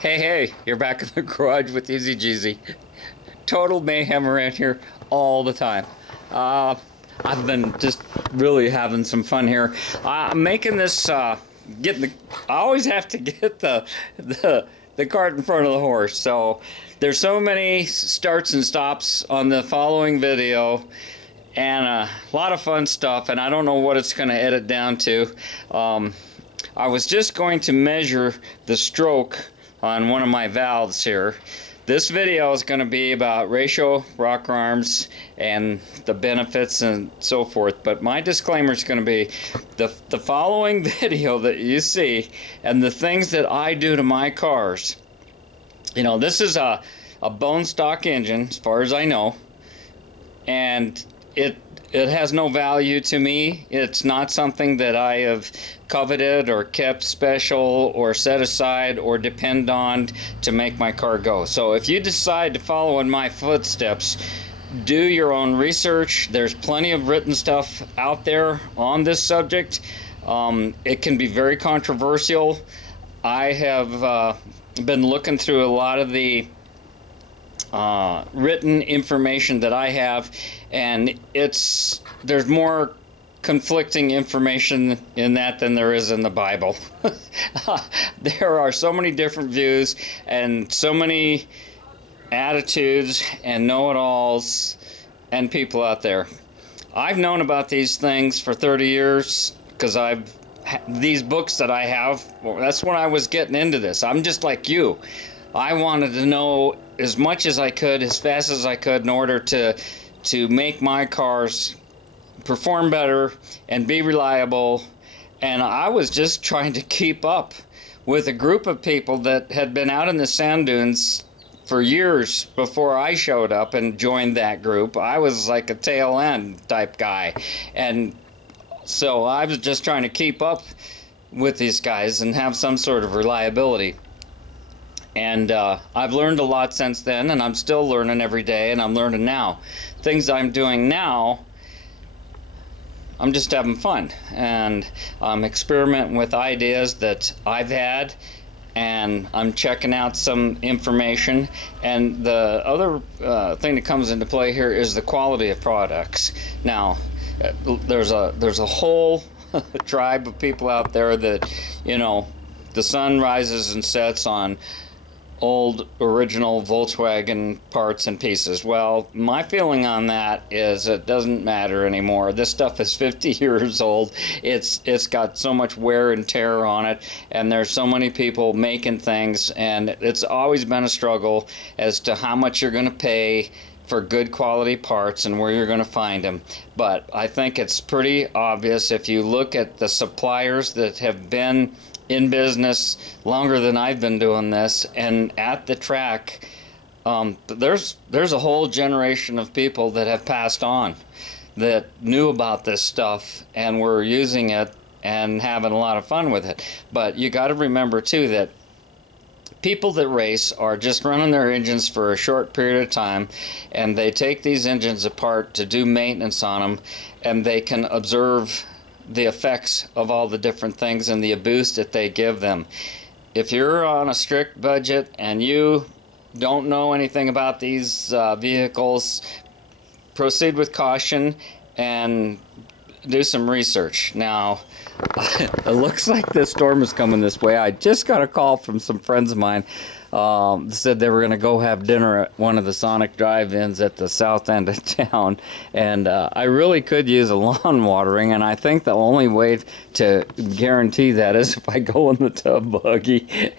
Hey, you're back in the garage with TheEZGZ. Total mayhem around here all the time. I've been just really having some fun here. I'm making this, I always have to get the cart in front of the horse. So there's so many starts and stops on the following video, and a lot of fun stuff, and I don't know what it's going to edit down to. I was just going to measure the stroke on one of my valves here. This video is going to be about ratio rocker arms and the benefits and so forth, but my disclaimer is going to be the following video that you see and the things that I do to my cars. You know, this is a bone stock engine as far as I know, and it has no value to me. It's not something that I have coveted or kept special or set aside or depend on to make my car go. So if you decide to follow in my footsteps, do your own research. There's plenty of written stuff out there on this subject. It can be very controversial. I have been looking through a lot of the written information that I have, and there's more conflicting information in that than there is in the Bible. There are so many different views and so many attitudes and know-it-alls and people out there. I've known about these things for 30 years because these books that I have, that's when I was getting into this. I'm just like you. I wanted to know as much as I could, as fast as I could, in order to make my cars perform better and be reliable. And I was just trying to keep up with a group of people that had been out in the sand dunes for years before I showed up and joined that group. I was like a tail end type guy, and so I was just trying to keep up with these guys and have some sort of reliability. And I've learned a lot since then, and I'm still learning every day, and I'm learning now. Things I'm doing now, I'm just having fun, and I'm experimenting with ideas that I've had, and I'm checking out some information. And the other thing that comes into play here is the quality of products. Now, there's a whole tribe of people out there that, you know, the sun rises and sets on old original Volkswagen parts and pieces. Well, my feeling on that is it doesn't matter anymore. This stuff is 50 years old. It's got so much wear and tear on it, and there's so many people making things, and it's always been a struggle as to how much you're going to pay for good quality parts and where you're going to find them. But I think it's pretty obvious if you look at the suppliers that have been in business longer than I've been doing this, and at the track, there's a whole generation of people that have passed on that knew about this stuff and were using it and having a lot of fun with it. But you got to remember too that people that race are just running their engines for a short period of time, and they take these engines apart to do maintenance on them, and they can observe the effects of all the different things and the abuse that they give them. If you're on a strict budget and you don't know anything about these vehicles, proceed with caution and do some research. Now, it looks like this storm is coming this way. I just got a call from some friends of mine. Said they were going to go have dinner at one of the Sonic drive-ins at the south end of town, and I really could use a lawn watering, and I think the only way to guarantee that is if I go in the tub buggy.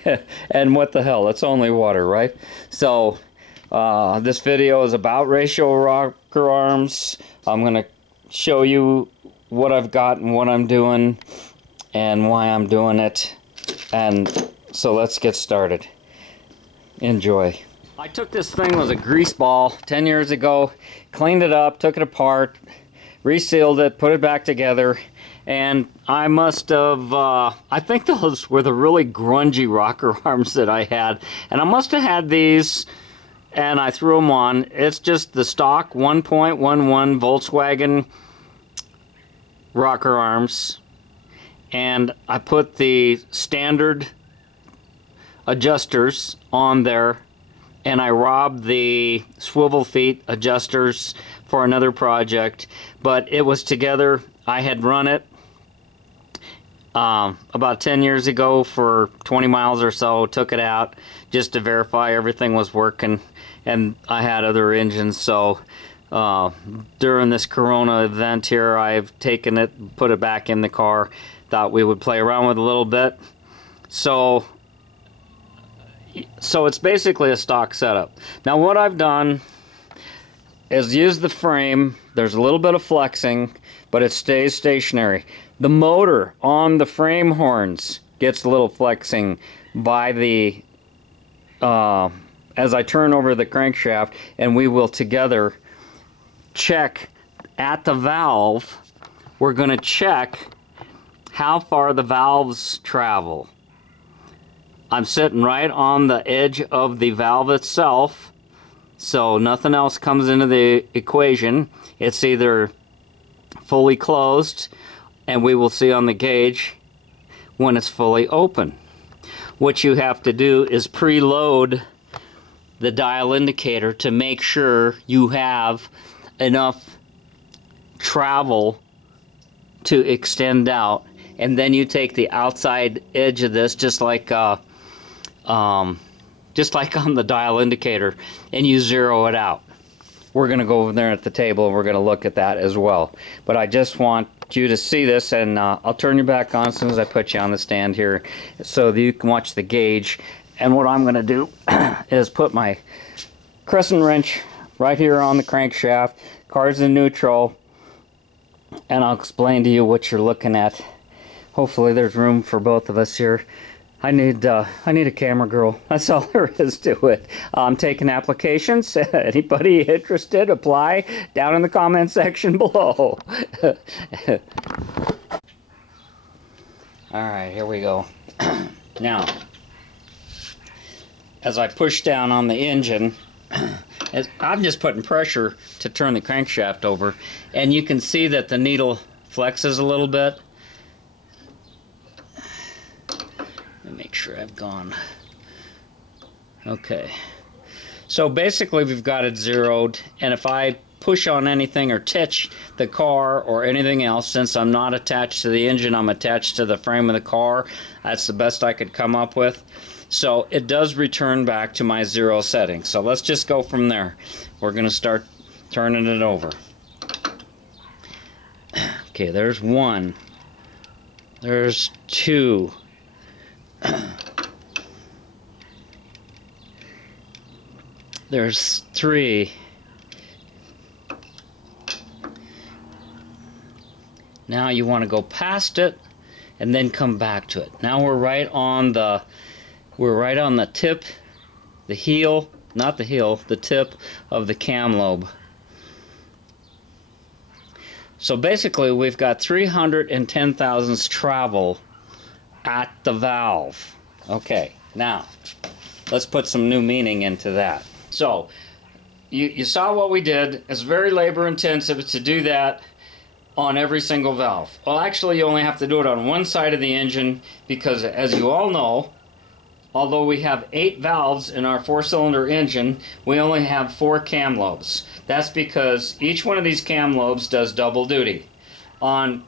And what the hell, it's only water, right? So this video is about ratio rocker arms. I'm going to show you what I've got and what I'm doing and why I'm doing it, and so let's get started. Enjoy. I took this thing, was a grease ball 10 years ago, cleaned it up, took it apart, resealed it, put it back together, and I must have, I think those were the really grungy rocker arms that I had, and I must have had these, and I threw them on. It's just the stock 1.11 Volkswagen rocker arms, and I put the standard adjusters on there, and I robbed the swivel feet adjusters for another project, but it was together. I had run it about 10 years ago for 20 miles or so, took it out just to verify everything was working, and I had other engines, so during this Corona event here, I've taken it, put it back in the car, thought we would play around with it a little bit. So it's basically a stock setup. Now what I've done is use the frame. There's a little bit of flexing, but it stays stationary. The motor on the frame horns gets a little flexing by the as I turn over the crankshaft, and we will together check at the valve. We're going to check how far the valves travel. I'm sitting right on the edge of the valve itself, so nothing else comes into the equation. It's either fully closed, and we will see on the gauge when it's fully open. What you have to do is preload the dial indicator to make sure you have enough travel to extend out, and then you take the outside edge of this, just like on the dial indicator, and you zero it out. We're going to go over there at the table and we're going to look at that as well. But I just want you to see this, and I'll turn you back on as soon as I put you on the stand here so that you can watch the gauge. And what I'm going to do is put my crescent wrench right here on the crankshaft, car's in neutral, and I'll explain to you what you're looking at. Hopefully there's room for both of us here. I need a camera girl. That's all there is to it. I'm taking applications. Anybody interested, apply down in the comment section below. Alright, here we go. Now, as I push down on the engine, I'm just putting pressure to turn the crankshaft over, and you can see that the needle flexes a little bit. Make sure I've gone. Okay, so basically we've got it zeroed, and if I push on anything or touch the car or anything else, since I'm not attached to the engine, I'm attached to the frame of the car. That's the best I could come up with. So it does return back to my zero setting. So let's just go from there. We're going to start turning it over. Okay, there's one. There's two. There's three. Now you want to go past it and then come back to it. Now we're right on the tip, the heel, not the heel, the tip of the cam lobe. So basically we've got 310 thousandths travel at the valve. Okay, now let's put some new meaning into that. So you saw what we did. It's very labor intensive to do that on every single valve. Well, actually you only have to do it on one side of the engine, because as you all know, although we have 8 valves in our 4-cylinder engine, we only have 4 cam lobes. That's because each one of these cam lobes does double duty. On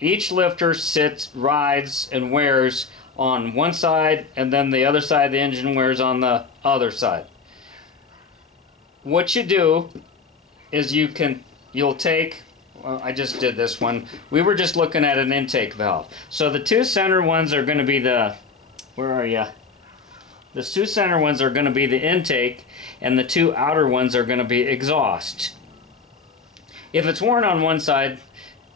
each lifter sits, rides, and wears on one side, and then the other side of the engine wears on the other side. What you do is you'll take, well, I just did this one. We were just looking at an intake valve. So the 2 center ones are going to be the, where are you? The 2 center ones are going to be the intake, and the 2 outer ones are going to be exhaust. If it's worn on one side,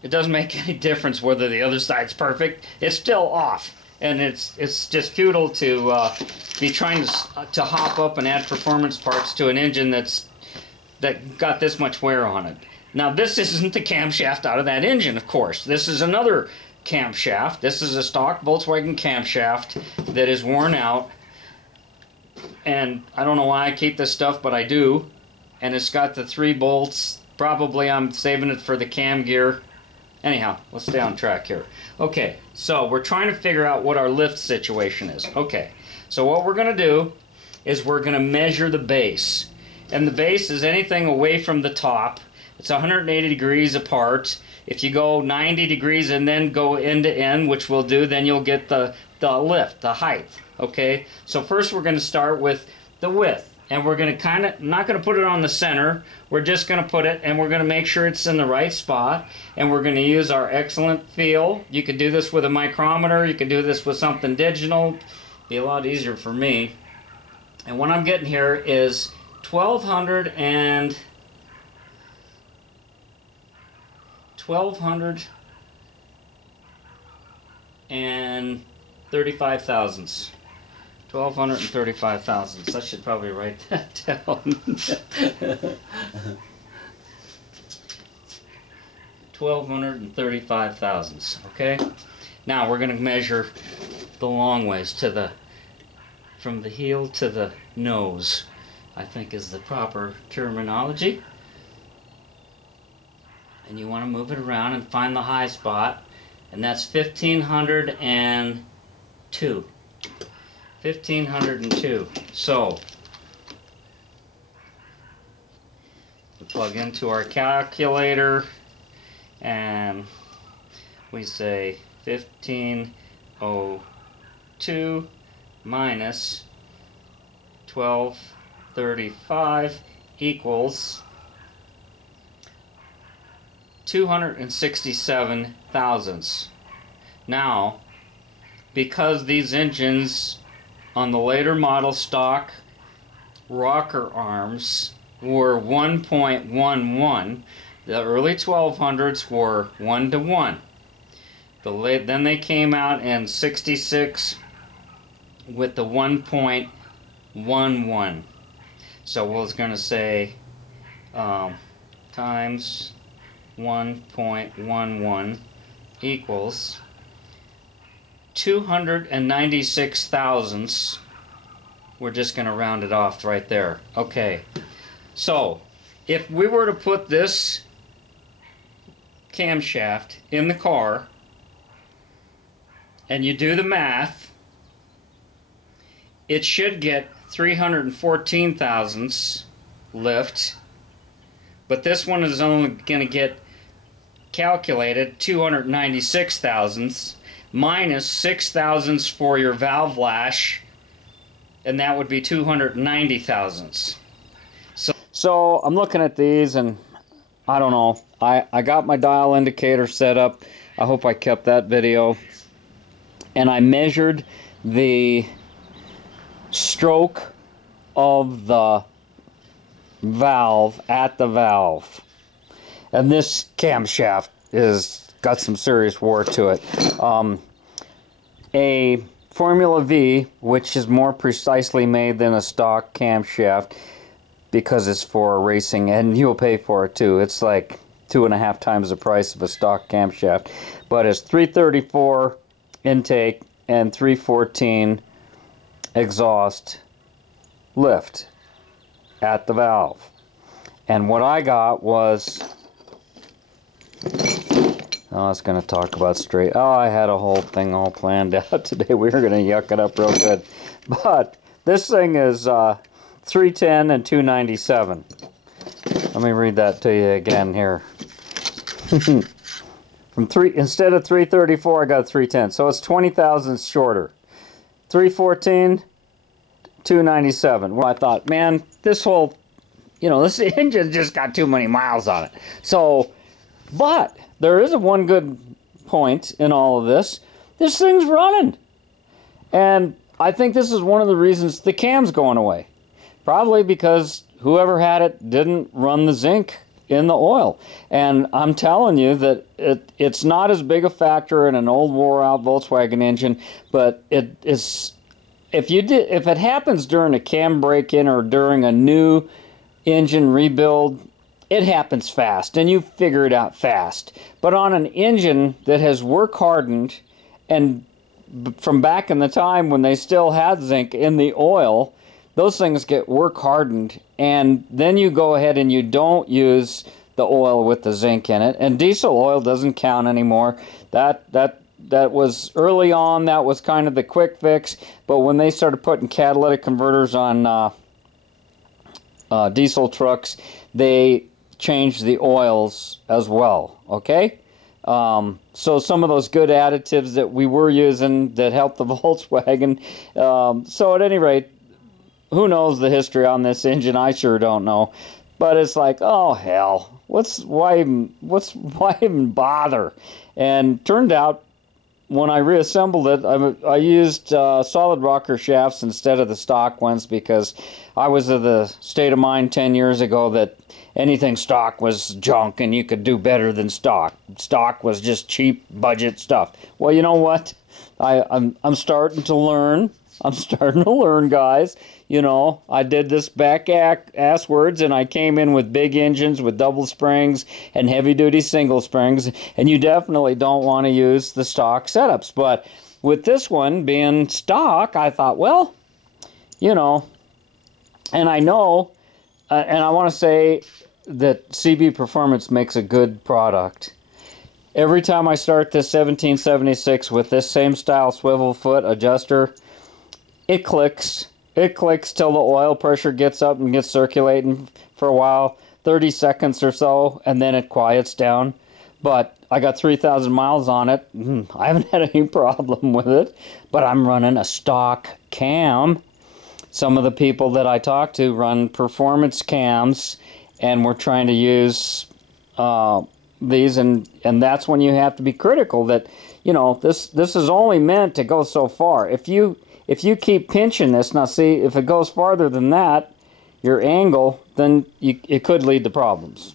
it doesn't make any difference whether the other side's perfect. It's still off, and it's just futile to be trying to hop up and add performance parts to an engine that got this much wear on it. Now this isn't the camshaft out of that engine, of course. This is another camshaft. This is a stock Volkswagen camshaft that is worn out, and I don't know why I keep this stuff, but I do. And it's got the 3 bolts. Probably I'm saving it for the cam gear. Anyhow, let's stay on track here. Okay, so we're trying to figure out what our lift situation is. Okay, So what we're going to do is we're going to measure the base. And the base is anything away from the top. It's 180 degrees apart. If you go 90 degrees and then go end to end, which we'll do, then you'll get the lift, the height. Okay? So first we're going to start with the width. And we're going to not going to put it on the center. We're just going to put it, and we're going to make sure it's in the right spot. And we're going to use our excellent feel. You could do this with a micrometer. You could do this with something digital. Be a lot easier for me. And what I'm getting here is 1,235 thousandths. 1,235 thousandths. I should probably write that down. 1,235 thousandths. Okay. Now we're going to measure the long ways from the heel to the nose, I think is the proper terminology. And you want to move it around and find the high spot, and that's 1,502. 1,502. So we plug into our calculator and we say 1,502 minus 1,235 equals 267 thousandths. Now, because these engines on the later model stock rocker arms were 1.11, the early 1200s were 1 to 1. Then they came out in 66 with the 1.11. So we're going to say times 1.11 equals 296 thousandths. We're just going to round it off right there. Okay, so if we were to put this camshaft in the car and you do the math, it should get 314 thousandths lift, but this one is only going to get calculated 296 thousandths minus 6 thousandths for your valve lash, and that would be 290 thousandths. So I'm looking at these and I don't know, I got my dial indicator set up. I hope I kept that video, and I measured the stroke of the valve at the valve, and this camshaft is got some serious wear to it. A Formula V, which is more precisely made than a stock camshaft because it's for racing, and you'll pay for it too. It's like 2.5 times the price of a stock camshaft, but it's 334 intake and 314 exhaust lift at the valve. And what I got was, I was going to talk about straight. Oh, I had a whole thing all planned out today. We were going to yuck it up real good. But this thing is 310 and 297. Let me read that to you again here. Instead of 334, I got 310. So it's 20 thousandths shorter. 314, 297. Well, I thought, man, this whole, this engine just got too many miles on it. So, but there is one good point in all of this. This thing's running. And I think this is one of the reasons the cam's going away. Probably because whoever had it didn't run the zinc in the oil. And I'm telling you that it's not as big a factor in an old wore-out Volkswagen engine, but it is. If it happens during a cam break-in or during a new engine rebuild, it happens fast, and you figure it out fast. But on an engine that has work hardened, and from back in the time when they still had zinc in the oil, those things get work hardened, and then you go ahead and you don't use the oil with the zinc in it, and diesel oil doesn't count anymore. That that was early on, that was kind of the quick fix. But when they started putting catalytic converters on diesel trucks, they changed the oils as well, okay? So some of those good additives that we were using that helped the Volkswagen. So at any rate, who knows the history on this engine? I sure don't know. But it's like, oh hell, why even bother? And turned out, when I reassembled it, I used solid rocker shafts instead of the stock ones, because I was of the state of mind 10 years ago that anything stock was junk and you could do better than stock. Stock was just cheap budget stuff. Well, you know what? I'm starting to learn. I'm starting to learn, guys. You know, I did this back-asswards, and I came in with big engines with double springs and heavy-duty single springs, and you definitely don't want to use the stock setups. But with this one being stock, I thought, well, you know, and I know, and I want to say that CB Performance makes a good product. Every time I start this 1776 with this same style swivel foot adjuster, it clicks. It clicks till the oil pressure gets up and gets circulating for a while, 30 seconds or so, and then it quiets down. But I got 3,000 miles on it. I haven't had any problem with it, but I'm running a stock cam. Some of the people that I talk to run performance cams, and we're trying to use these, and that's when you have to be critical that, you know, this is only meant to go so far. If you keep pinching this, now see, if it goes farther than that, your angle, then it could lead to problems.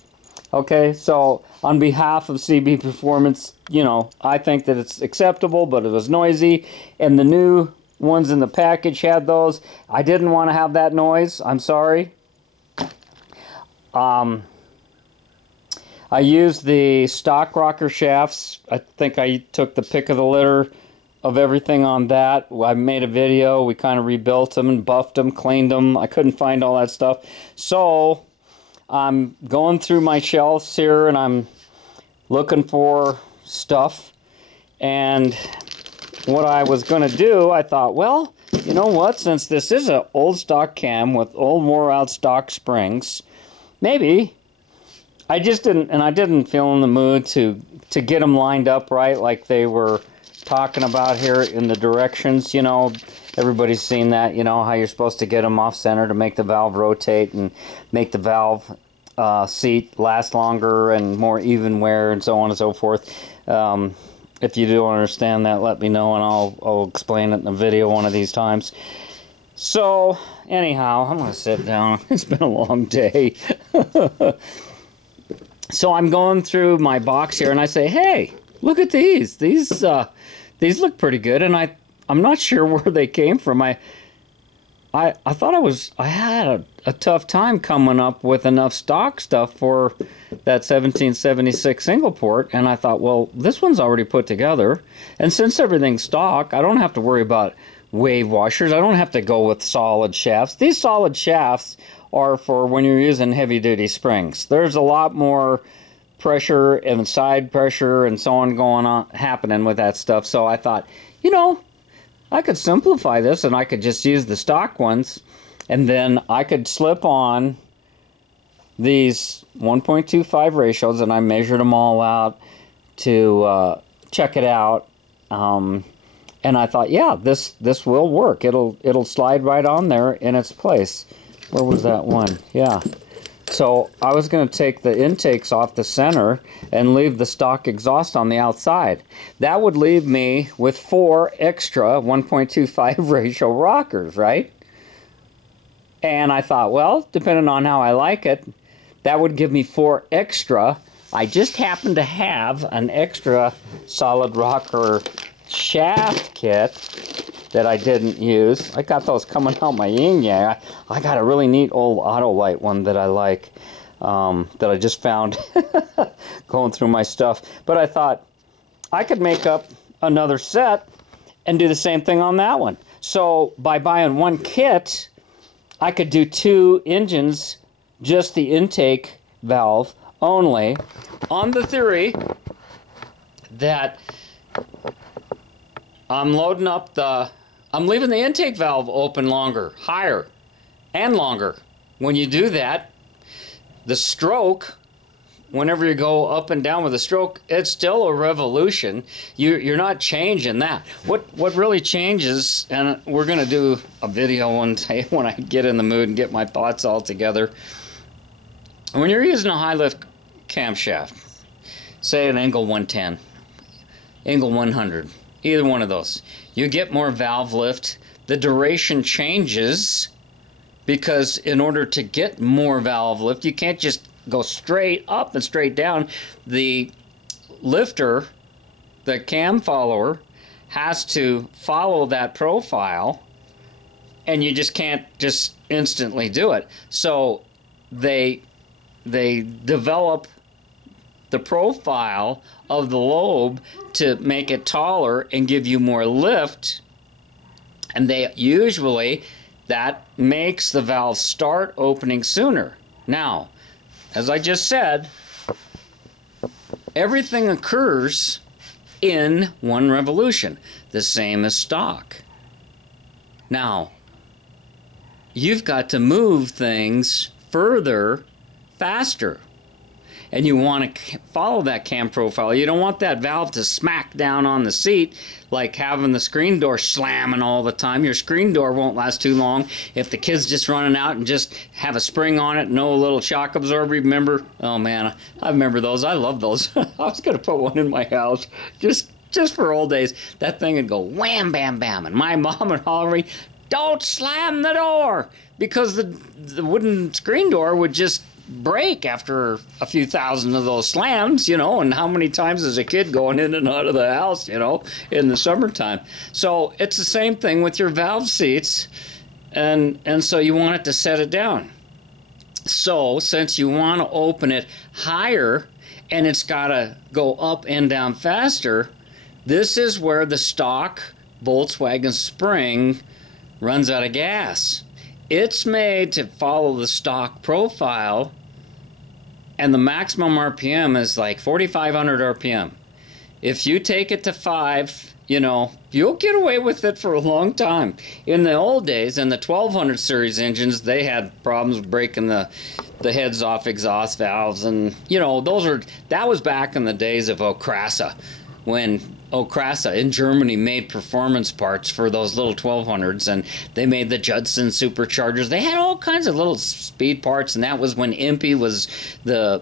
Okay, so on behalf of CB Performance, you know, I think that it's acceptable, but it was noisy, and the new ones in the package had those. I didn't want to have that noise. I'm sorry. I used the stock rocker shafts. I think I took the pick of the litter of everything on that. I made a video. We kind of rebuilt them and buffed them, cleaned them. I couldn't find all that stuff. So I'm going through my shelves here and I'm looking for stuff. And what I was going to do, I thought, well, you know what? Since this is an old stock cam with old wore out stock springs, maybe I just didn't, and I didn't feel in the mood to get them lined up right like they were talking about here in the directions. You know, everybody's seen that, you know, how you're supposed to get them off center to make the valve rotate and make the valve seat last longer and more even wear and so on and so forth. If you don't understand that, let me know and I'll explain it in a video one of these times. So anyhow, I'm gonna sit down. It's been a long day. So I'm going through my box here and I say, hey, look at these. These look pretty good, and I'm not sure where they came from. I thought I had a tough time coming up with enough stock stuff for that 1776 single port, and I thought, well, this one's already put together, and since everything's stock, I don't have to worry about wave washers. I don't have to go with solid shafts. These solid shafts are for when you're using heavy-duty springs. There's a lot more pressure and side pressure and so on going on happening with that stuff. So I thought, you know, I could simplify this and I could just use the stock ones, and then I could slip on these 1.25 ratios, and I measured them all out to check it out. And I thought, yeah, this will work. It'll slide right on there in its place. Where was that one? Yeah. So I was going to take the intakes off the center and leave the stock exhaust on the outside. That would leave me with 4 extra 1.25 ratio rockers, right? And I thought, well, depending on how I like it, that would give me 4 extra. I just happen to have an extra solid rocker shaft kit that I didn't use. I got those coming out my yin-yang. I got a really neat old Autolite one that I like, that I just found going through my stuff. But I thought I could make up another set and do the same thing on that one. So by buying one kit, I could do 2 engines, just the intake valve only, on the theory that I'm loading up I'm leaving the intake valve open longer, higher, and longer. When you do that, the stroke, whenever you go up and down with a stroke, it's still a revolution. You're not changing that. What really changes, and we're going to do a video one day when I get in the mood and get my thoughts all together. When you're using a high lift camshaft, say an angle 110, angle 100, either one of those, you get more valve lift. The duration changes because in order to get more valve lift, you can't just go straight up and straight down. The lifter, the cam follower, has to follow that profile, and you just can't just instantly do it. So they develop the profile of the lobe to make it taller and give you more lift, and that makes the valve start opening sooner. Now, as I just said, everything occurs in one revolution, the same as stock. Now, you've got to move things further, faster. And you want to follow that cam profile. You don't want that valve to smack down on the seat like having the screen door slamming all the time. Your screen door won't last too long if the kid's just running out and just have a spring on it, no little shock absorber. Remember? Oh man, I remember those. I love those. I was going to put one in my house just for old days. That thing would go wham, bam, bam. And my mom would holler, "Don't slam the door," because the wooden screen door would just break after a few thousand of those slams, you know, and how many times is a kid going in and out of the house, you know, in the summertime. So it's the same thing with your valve seats, and so you want it to set it down. So since you want to open it higher and it's got to go up and down faster, this is where the stock Volkswagen spring runs out of gas. It's made to follow the stock profile, and the maximum RPM is like 4,500 RPM. If you take it to 5, you know, you'll get away with it for a long time. In the old days, in the 1200 series engines, they had problems breaking the heads off exhaust valves, and you know, that was back in the days of Okrasa, when Okrasa in Germany made performance parts for those little 1200s, and they made the Judson superchargers. They had all kinds of little speed parts, and that was when Impy was the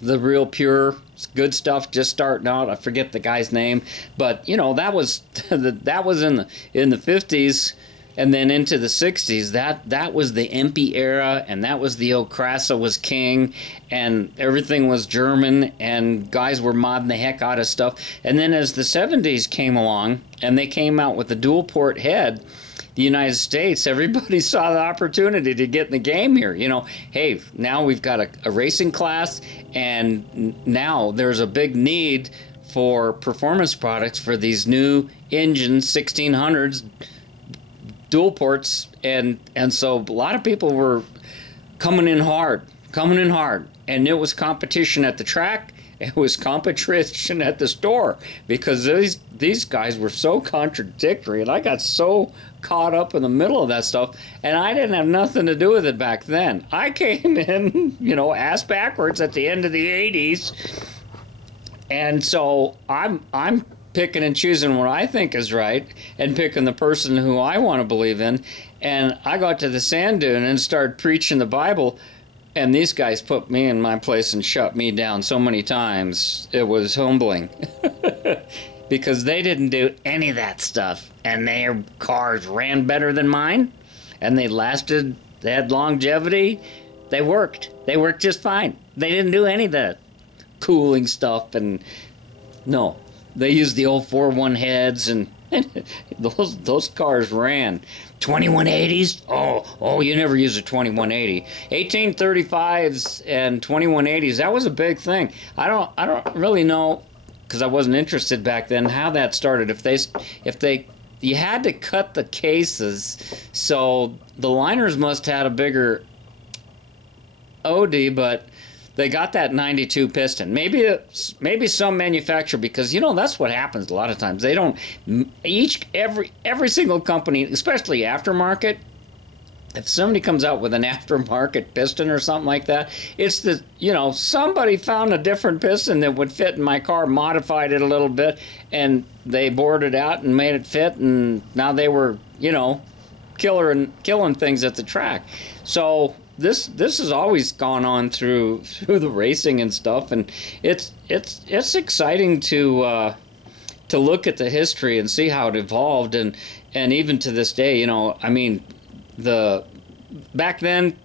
real pure good stuff just starting out. I forget the guy's name, but you know, that was in the 50s. And then into the 60s, that was the Impy era, and that was the Okrasa was king, and everything was German, and guys were modding the heck out of stuff. And then as the 70s came along, and they came out with the dual-port head, the United States, everybody saw the opportunity to get in the game here. You know, hey, now we've got a racing class, and now there's a big need for performance products for these new engines, 1600s, dual ports, and so a lot of people were coming in hard, and it was competition at the track, it was competition at the store, because these guys were so contradictory, and I got so caught up in the middle of that stuff, and I didn't have nothing to do with it back then. I came in, you know, ass backwards at the end of the 80s, and so I'm picking and choosing what I think is right, and picking the person who I want to believe in. And I got to the sand dune and started preaching the Bible, and these guys put me in my place and shut me down so many times. It was humbling. Because they didn't do any of that stuff, and their cars ran better than mine, and they had longevity. They worked just fine. They didn't do any of that cooling stuff, and no. They used the old 4.1 heads, and those cars ran. 2180s? Oh, you never use a 2180. 1835s and 2180s, that was a big thing. I don't really know, because I wasn't interested back then, how that started. You had to cut the cases, so the liners must have had a bigger OD, but they got that 92 piston. Maybe some manufacturer, because you know that's what happens a lot of times. They don't every single company, especially aftermarket. If somebody comes out with an aftermarket piston or something like that, it's the, you know, somebody found a different piston that would fit in my car, modified it a little bit, and they bored it out and made it fit, and now they were, you know, killing things at the track. So this has always gone on through the racing and stuff, and it's exciting to look at the history and see how it evolved, and even to this day, you know, I mean, back then,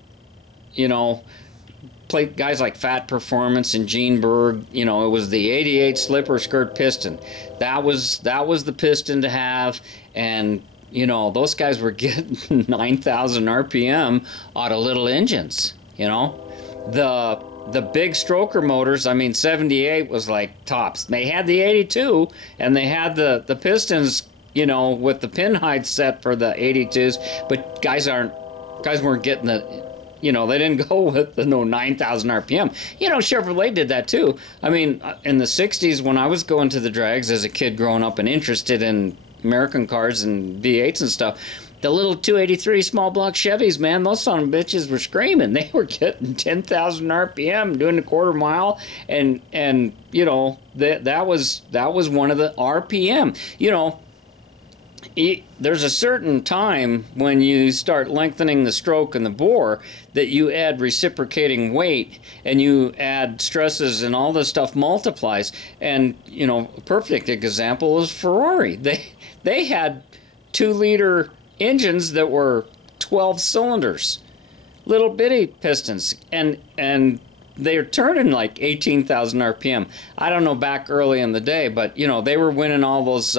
you know, guys like Fat Performance and Gene Berg, you know, it was the 88 slipper skirt piston. That was the piston to have, and you know, those guys were getting 9,000 RPM out of little engines. You know, the big stroker motors, I mean, 78 was like tops. They had the 82, and they had the pistons, you know, with the pin height set for the 82s, but guys weren't getting the, you know, they didn't go with the 9,000 RPM. You know, Chevrolet did that too. I mean, in the 60s, when I was going to the drags as a kid growing up and interested in American cars and V8s and stuff, the little 283 small block Chevys, man, those son of bitches were screaming. They were getting 10,000 RPM doing a quarter mile, and you know, that was one of the RPM. You know, there's a certain time when you start lengthening the stroke and the bore that you add reciprocating weight, and you add stresses, and all this stuff multiplies. And you know, a perfect example is Ferrari. They had 2-liter engines that were 12 cylinders, little bitty pistons, and they're turning like 18,000 RPM. I don't know back early in the day, but you know, they were winning all those.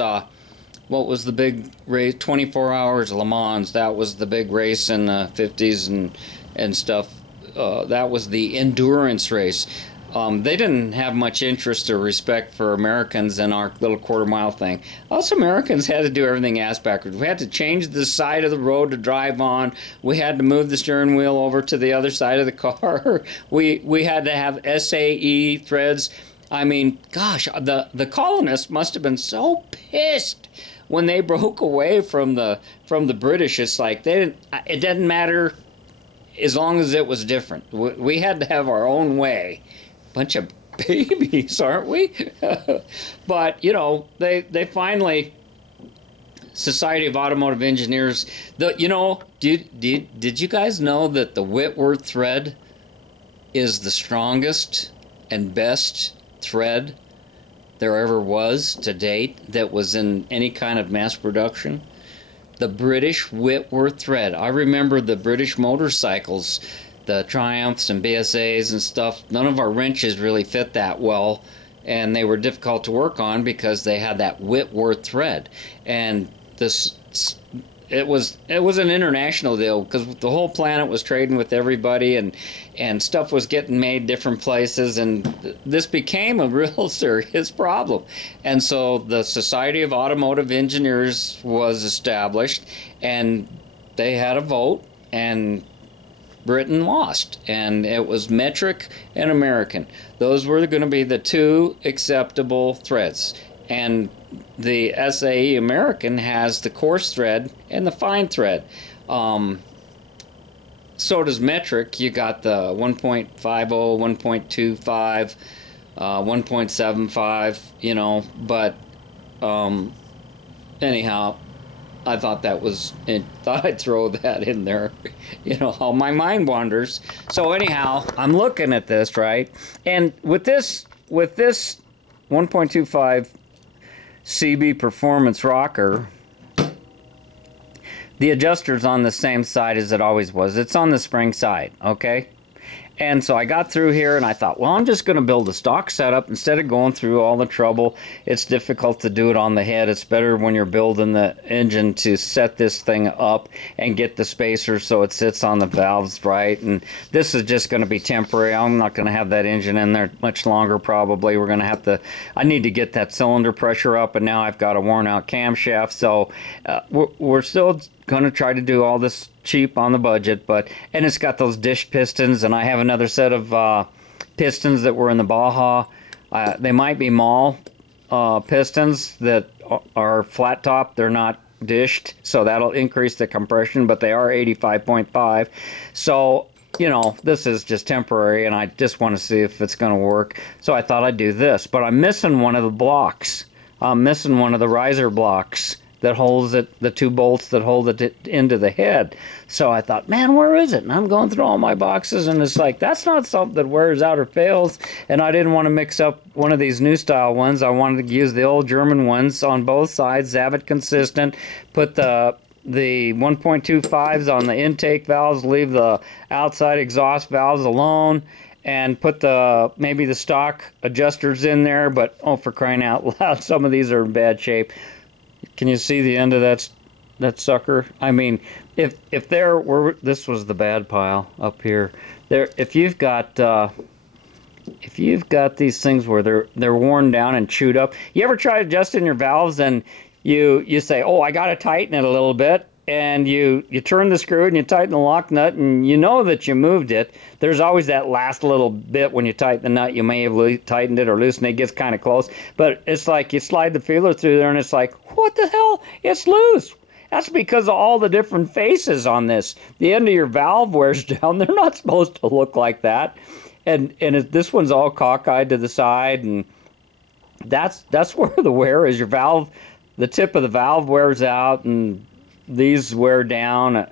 What was the big race? 24 Hours, Le Mans. That was the big race in the 50s and stuff. That was the endurance race. They didn't have much interest or respect for Americans in our little quarter mile thing. Us Americans had to do everything ass backwards. We had to change the side of the road to drive on. We had to move the steering wheel over to the other side of the car. We had to have SAE threads. I mean, gosh, the colonists must have been so pissed when they broke away from the British. It's like it didn't matter as long as it was different. We had to have our own way. Bunch of babies, aren't we? But you know, they finally, Society of Automotive Engineers. You know, did you guys know that the Whitworth thread is the strongest and best thread there ever was to date that was in any kind of mass production? The British Whitworth thread. I remember the British motorcycles, the Triumphs and BSAs and stuff. None of our wrenches really fit that well, and they were difficult to work on because they had that Whitworth thread. And it was an international deal because the whole planet was trading with everybody, and stuff was getting made different places, and this became a real serious problem. And so the Society of Automotive Engineers was established, and they had a vote, and Britain lost, and it was metric and American. Those were going to be the two acceptable threads, and the SAE American has the coarse thread and the fine thread. So does metric. You got the 1.50, 1.25, 1.75, you know, but anyhow, I thought I'd throw that in there. You know how my mind wanders. So anyhow, I'm looking at this, right? And with this 1.25 CB Performance rocker, the adjuster's on the same side as it always was. It's on the spring side, okay? And so I got through here and I thought, well, I'm just going to build a stock setup instead of going through all the trouble. It's difficult to do it on the head. It's better when you're building the engine to set this thing up and get the spacer so it sits on the valves right. And this is just going to be temporary. I'm not going to have that engine in there much longer probably. We're going to have to, I need to get that cylinder pressure up, and now I've got a worn out camshaft. So we're still going to try to do all this cheap on the budget, and it's got those dish pistons, and I have another set of pistons that were in the Baja. They might be Mall pistons that are flat top. They're not dished, so that'll increase the compression, but they are 85.5. So, you know, this is just temporary, and I just want to see if it's going to work. So I thought I'd do this, but I'm missing one of the blocks. I'm missing one of the riser blocks that holds it, the two bolts that hold it into the head. So I thought, man, where is it? And I'm going through all my boxes, and it's like, that's not something that wears out or fails. And I didn't want to mix up one of these new style ones. I wanted to use the old German ones on both sides, have it consistent, put the 1.25s on the intake valves, leave the outside exhaust valves alone, and put maybe the stock adjusters in there. But oh, for crying out loud, some of these are in bad shape. Can you see the end of that sucker? I mean, if there were, this was the bad pile up here. There, if you've got these things where they're worn down and chewed up. You ever try adjusting your valves and you say, oh, I got to tighten it a little bit, and you turn the screw and you tighten the lock nut, and you know that you moved it. There's always that last little bit when you tighten the nut. You may have tightened it or loosened it. It gets kind of close, but it's like you slide the feeler through there and it's like, what the hell? It's loose. That's because of all the different faces on this. The end of your valve wears down. They're not supposed to look like that. And this one's all cockeyed to the side, and that's where the wear is. Your valve, the tip of the valve wears out, and these wear down,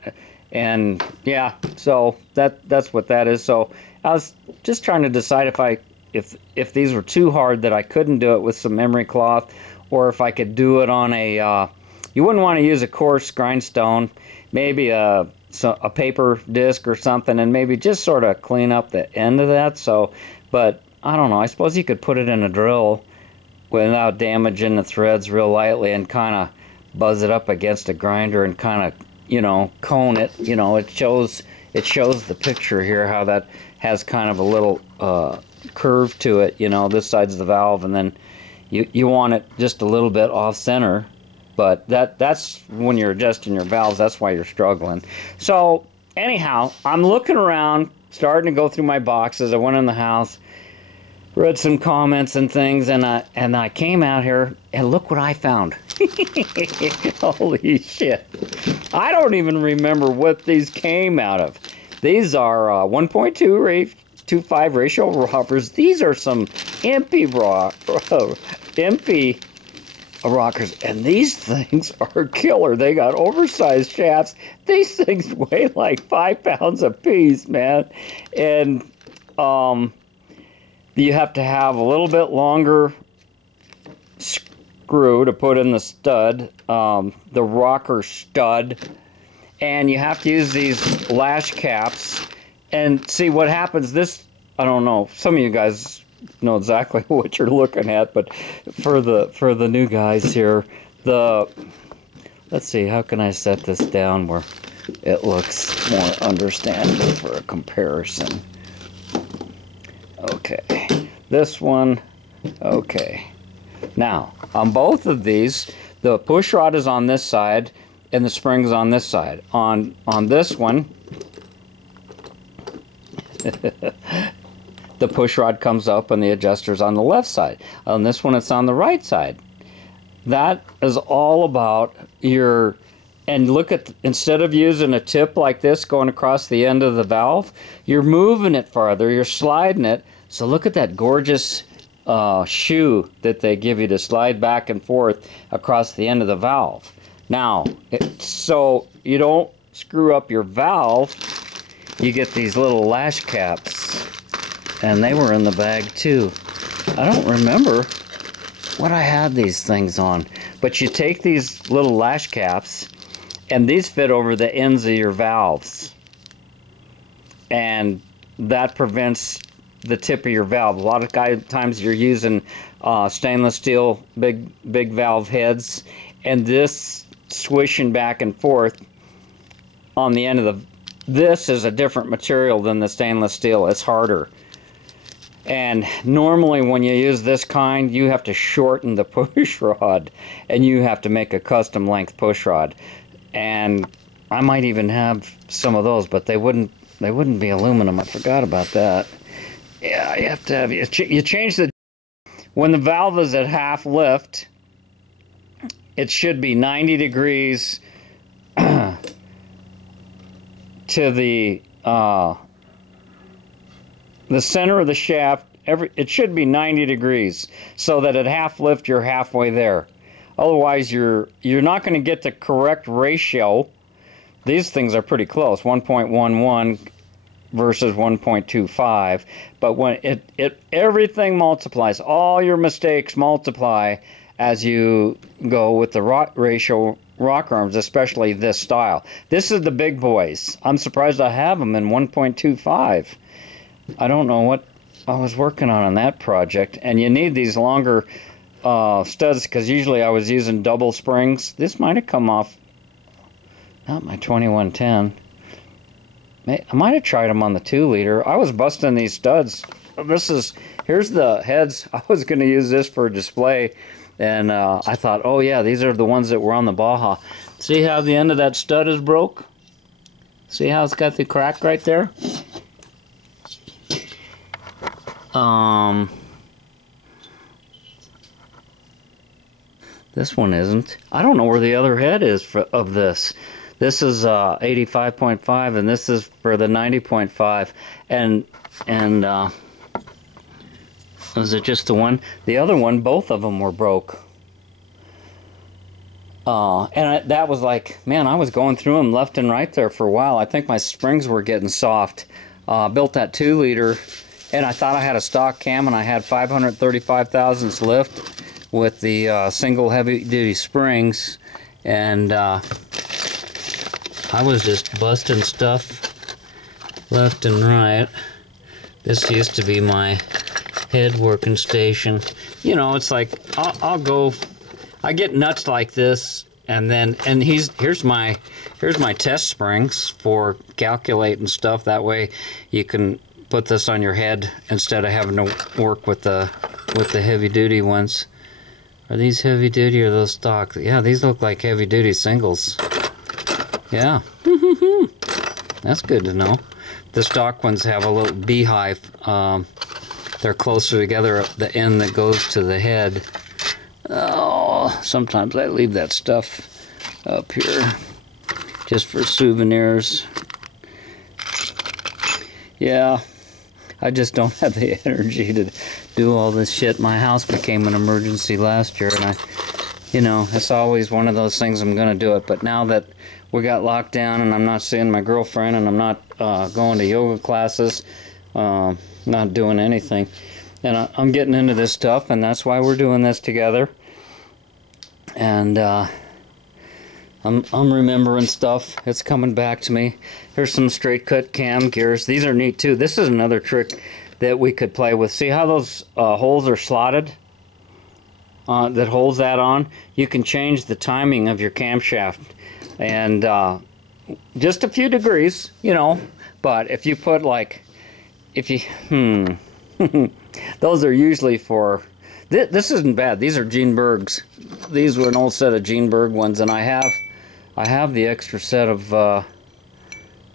and yeah, so that's what that is. So I was just trying to decide if these were too hard that I couldn't do it with some memory cloth, or if I could do it on a you wouldn't want to use a coarse grindstone, maybe a paper disc or something, and maybe just sort of clean up the end of that. So, but I don't know, I suppose you could put it in a drill without damaging the threads real lightly and kind of buzz it up against a grinder and kind of, you know, cone it. You know, it shows the picture here how that has kind of a little curve to it. You know, this side's the valve, and then you want it just a little bit off center. But that's when you're adjusting your valves. That's why you're struggling. So anyhow, I'm looking around, starting to go through my boxes. I went in the house, read some comments and things, and I came out here and look what I found. Holy shit! I don't even remember what these came out of. These are 1.25 ratio rockers. These are some empty rockers, and these things are killer. They got oversized shafts. These things weigh like 5 pounds a piece, man. And you have to have a little bit longer screw to put in the stud, the rocker stud, and you have to use these lash caps. And see what happens. This, I don't know, some of you guys know exactly what you're looking at, but for the new guys here, let's see, how can I set this down where it looks more understandable for a comparison? Okay, this one, okay. Now, on both of these, the push rod is on this side and the spring's on this side. On this one, the push rod comes up and the adjuster's on the left side. On this one, it's on the right side. That is all about your, and look at, instead of using a tip like this going across the end of the valve, you're moving it farther, you're sliding it. So look at that gorgeous shoe that they give you to slide back and forth across the end of the valve. Now, so you don't screw up your valve, you get these little lash caps. And they were in the bag too. I don't remember what I had these things on. But you take these little lash caps, and these fit over the ends of your valves. And that prevents the tip of your valve. A lot of times you're using stainless steel big valve heads, and this swishing back and forth on the end of the... This is a different material than the stainless steel. It's harder. And normally when you use this kind, you have to shorten the push rod, and you have to make a custom length push rod. And I might even have some of those, but they wouldn't be aluminum. I forgot about that. Yeah, you have to have you change the when the valve is at half lift. It should be 90 degrees to the center of the shaft. It should be 90 degrees so that at half lift you're halfway there. Otherwise, you're not going to get the correct ratio. These things are pretty close, 1.11 versus 1.25. But when everything multiplies, all your mistakes multiply as you go with the ratio rock arms, especially this style. This is the big boys. I'm surprised I have them in 1.25. I don't know what I was working on that project. And you need these longer studs, because usually I was using double springs. This might have come off, not my 2110. I might have tried them on the 2-liter. I was busting these studs. Here's the heads. I was going to use this for a display. And I thought, oh yeah, these are the ones that were on the Baja. See how the end of that stud is broke? See how it's got the crack right there? This one isn't. I don't know where the other head is of this. This is 85.5 and this is for the 90.5. And was it just the one? The other one, both of them were broke. That was like, man, I was going through them left and right there for a while. I think my springs were getting soft. Built that 2-liter, and I thought I had a stock cam, and I had 535 thousandths lift with the single heavy-duty springs, and I was just busting stuff left and right. This used to be my head working station. You know, it's like I get nuts like this, and here's my test springs for calculating stuff. That way you can put this on your head instead of having to work with the heavy duty ones. Are these heavy duty or those stock? Yeah, these look like heavy duty singles. Yeah. That's good to know. The stock ones have a little beehive. They're closer together at the end that goes to the head. Oh, sometimes I leave that stuff up here just for souvenirs. Yeah, I just don't have the energy to do all this shit. My house became an emergency last year, and it's always one of those things I'm going to do it. But now that we got locked down and I'm not seeing my girlfriend and I'm not going to yoga classes, not doing anything, and I'm getting into this stuff, and that's why we're doing this together. And I'm remembering stuff. It's coming back to me. Here's some straight cut cam gears. These are neat too. This is another trick that we could play with. See how those holes are slotted? That holds that on. You can change the timing of your camshaft, and just a few degrees, But if you put those are usually for. This isn't bad. These are Gene Berg's. These were an old set of Gene Berg ones, and I have the extra set of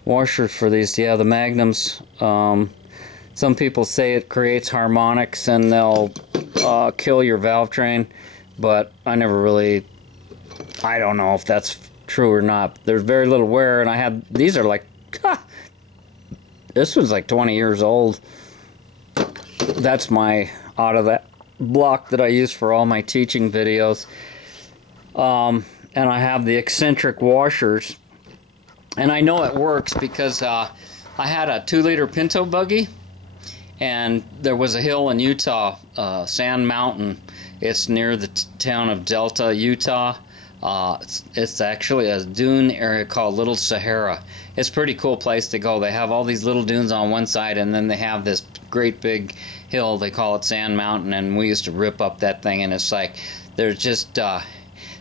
washers for these. Yeah, the Magnums. Some people say it creates harmonics and they'll kill your valve train, but I don't know if that's true or not. There's very little wear, and these are like, this one's like 20 years old. That's my out of that block that I use for all my teaching videos. And I have the eccentric washers, and I know it works because I had a 2-liter Pinto buggy, and there was a hill in Utah, Sand Mountain. It's near the town of Delta, Utah. It's actually a dune area called Little Sahara. It's a pretty cool place to go. They have all these little dunes on one side, and then they have this great big hill. They call it Sand Mountain, and we used to rip up that thing, and it's like there's just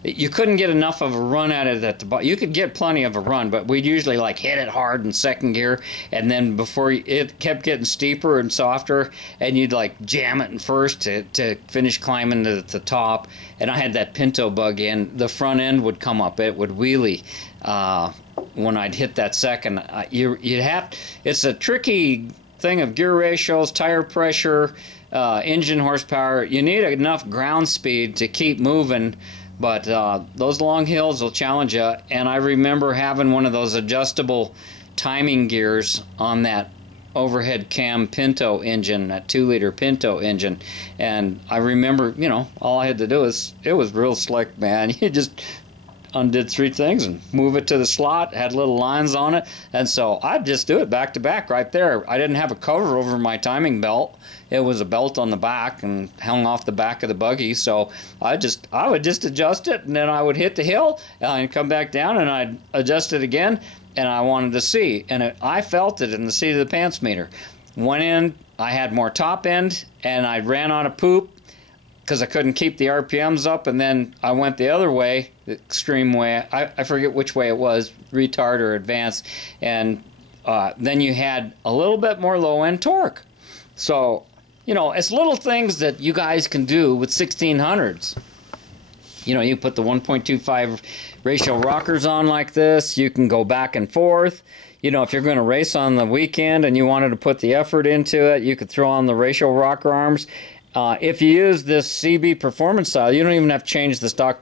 you couldn't get enough of a run at it at the bottom. You could get plenty of a run, but we'd usually like hit it hard in second gear, and then it kept getting steeper and softer, and you'd like jam it in first to finish climbing to the top. And I had that Pinto buggy, and the front end would come up. It would wheelie when I'd hit that second. It's a tricky thing of gear ratios, tire pressure, engine horsepower. You need enough ground speed to keep moving, but those long hills will challenge you. And I remember having one of those adjustable timing gears on that overhead cam Pinto engine, that 2-liter Pinto engine. And I remember, you know, all I had to do was, it was real slick, man. You just undid 3 things and move it to the slot, had little lines on it, and so I'd just do it back to back right there. I didn't have a cover over my timing belt. It was a belt on the back and hung off the back of the buggy, so I would just adjust it, and then I would hit the hill and come back down, and I'd adjust it again, and I wanted to see, and I felt it in the seat of the pants meter. Went in, I had more top end, and I ran out of poop because I couldn't keep the RPMs up, and then I went the other way, the extreme way. I forget which way it was, retard or advance, and then you had a little bit more low-end torque. So, you know, it's little things that you guys can do with 1600s. You know, you put the 1.25 ratio rockers on like this. You can go back and forth. You know, if you're going to race on the weekend and you wanted to put the effort into it, you could throw on the ratio rocker arms. If you use this CB performance style, you don't even have to change the stock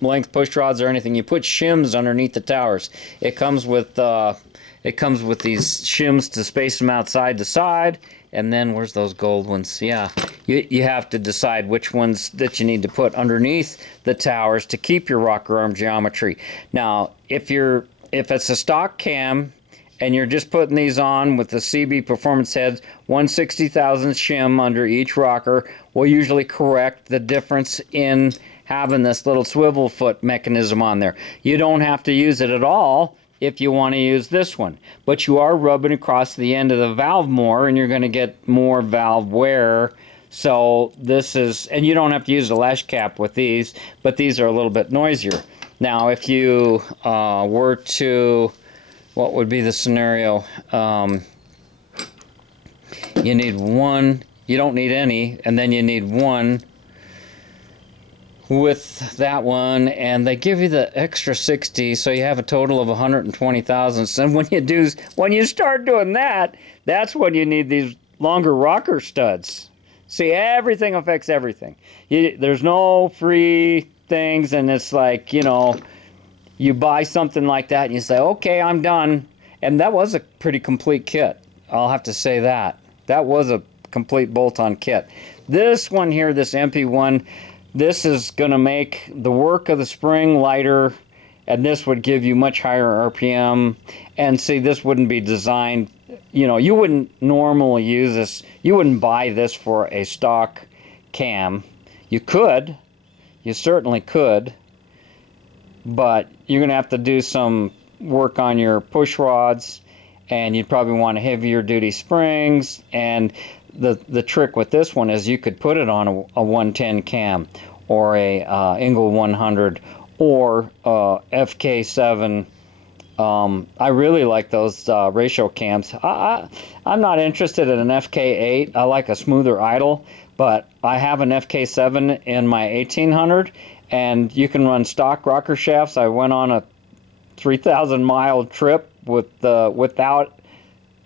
length push rods or anything. You put shims underneath the towers. It comes with these shims to space them out side to side. And then where's those gold ones? Yeah, you have to decide which ones that you need to put underneath the towers to keep your rocker arm geometry. Now, if it's a stock cam and you're just putting these on with the CB performance heads, 1/60,000 shim under each rocker will usually correct the difference in having this little swivel foot mechanism on there. You don't have to use it at all if you want to use this one, but you are rubbing across the end of the valve more, and you're going to get more valve wear. So this is, and you don't have to use the lash cap with these, but these are a little bit noisier. Now, if you were to, what would be the scenario? You need one, you don't need any, and then you need one with that one, and they give you the extra 60, so you have a total of 120 thousandths. And when you start doing that, that's when you need these longer rocker studs. See, everything affects everything. There's no free things, and it's like, you know, you buy something like that and you say, okay, I'm done. And that was a pretty complete kit. I'll have to say that. That was a complete bolt-on kit. This one here, this MP1, this is going to make the work of the spring lighter, and this would give you much higher RPM. And see, this wouldn't be designed, you know, you wouldn't normally use this. You wouldn't buy this for a stock cam. You could. You certainly could. But you're going to have to do some work on your push rods, and you'd probably want heavier duty springs. And the trick with this one is you could put it on a 110 cam or a Engel 100 or FK7. I really like those ratio cams. I'm not interested in an FK8. I like a smoother idle, but I have an FK7 in my 1800, and you can run stock rocker shafts. I went on a 3,000-mile trip without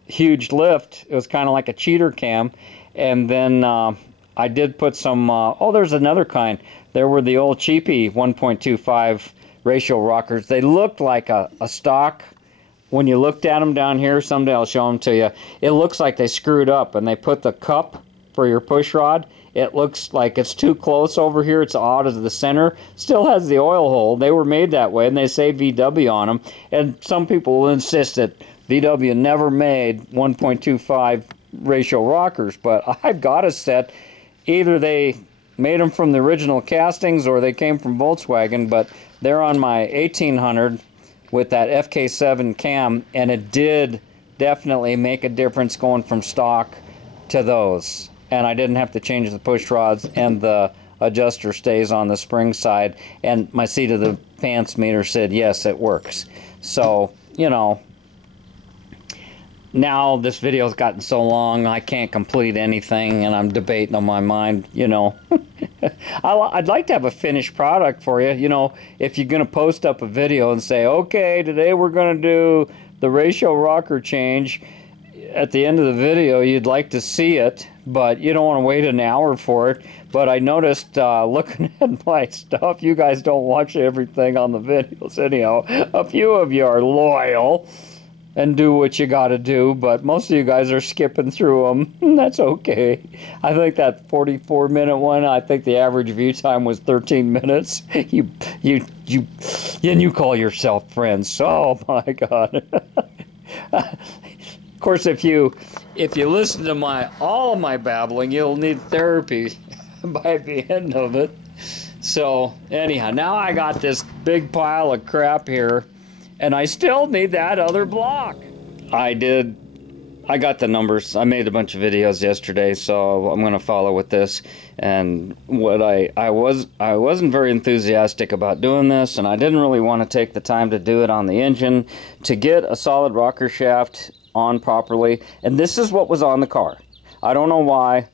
huge lift. It was kind of like a cheater cam. And then I did put some, oh, there's another kind. There were the old cheapy 1.25 ratio rockers. They looked like a stock. When you looked at them down here, someday I'll show them to you, it looks like they screwed up and they put the cup for your push rod. It looks like it's too close over here. It's out of the center. Still has the oil hole. They were made that way, and they say VW on them. And some people will insist that VW never made 1.25 ratio rockers, but I've got a set. Either they made them from the original castings or they came from Volkswagen, but they're on my 1800 with that FK7 cam, and it did definitely make a difference going from stock to those. And I didn't have to change the push rods, and the adjuster stays on the spring side, and my seat of the pants meter said yes, it works. So, you know, now this video's gotten so long I can't complete anything, and I'm debating on my mind, you know. I'd like to have a finished product for you. You know, if you're going to post up a video and say, okay, today we're going to do the ratio rocker change, at the end of the video, you'd like to see it, but you don't want to wait an hour for it. But I noticed looking at my stuff, you guys don't watch everything on the videos anyhow. A few of you are loyal and do what you got to do, but most of you guys are skipping through them. That's okay. I think that 44-minute one, I think the average view time was 13 minutes. You call yourself friends. Oh my God. Of course, if you listen to all of my babbling, you'll need therapy by the end of it. So anyhow, now I got this big pile of crap here, and I still need that other block. I got the numbers. I made a bunch of videos yesterday, so I'm going to follow with this. And what I wasn't very enthusiastic about doing this, and I didn't really want to take the time to do it on the engine to get a solid rocker shaft on properly. And this is what was on the car. I don't know why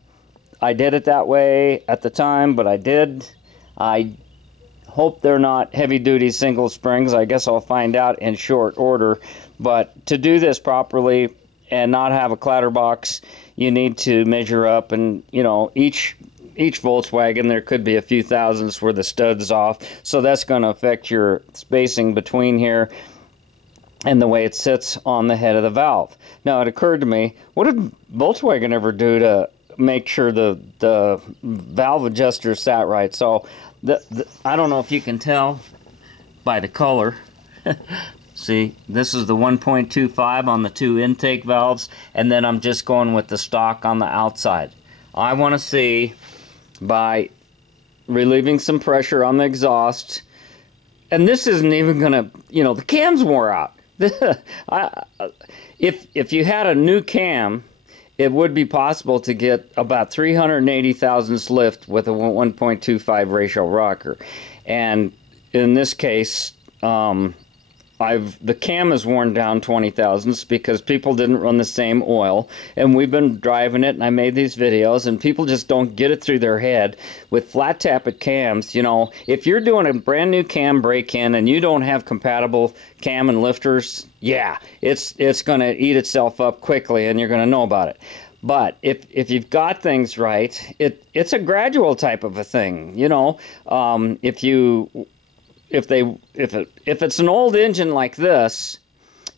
I did it that way at the time, but I did. I hope they're not heavy-duty single springs. I guess I'll find out in short order. But to do this properly and not have a clatter box, you need to measure up. And, you know, each Volkswagen, there could be a few thousandths where the stud's off. So that's going to affect your spacing between here and the way it sits on the head of the valve. Now, it occurred to me, what did Volkswagen ever do to make sure the valve adjuster sat right? So I don't know if you can tell by the color. See, this is the 1.25 on the two intake valves, and then I'm just going with the stock on the outside. I want to see, by relieving some pressure on the exhaust, and this isn't even going to, you know, the cam's wore out. If you had a new cam, it would be possible to get about 380 thousandths lift with a 1.25 ratio rocker. And in this case, the cam is worn down 20 thousandths because people didn't run the same oil, and we've been driving it, and I made these videos, and people just don't get it through their head with flat tappet cams. You know, if you're doing a brand new cam break-in and you don't have compatible cam and lifters, yeah, it's going to eat itself up quickly, and you're going to know about it. But if you've got things right, it's a gradual type of a thing. You know, if it's an old engine like this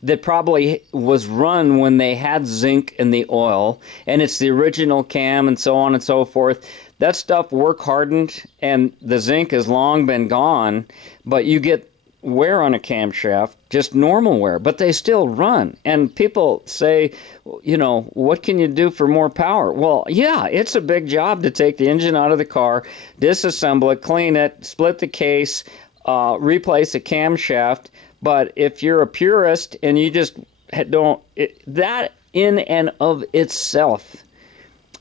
that probably was run when they had zinc in the oil, and it's the original cam and so on and so forth, that stuff work hardened and the zinc has long been gone, but you get wear on a camshaft, just normal wear, but they still run. And people say, you know, what can you do for more power? Well, yeah, it's a big job to take the engine out of the car, disassemble it, clean it, split the case, replace a camshaft. But if you're a purist and you just don't, that in and of itself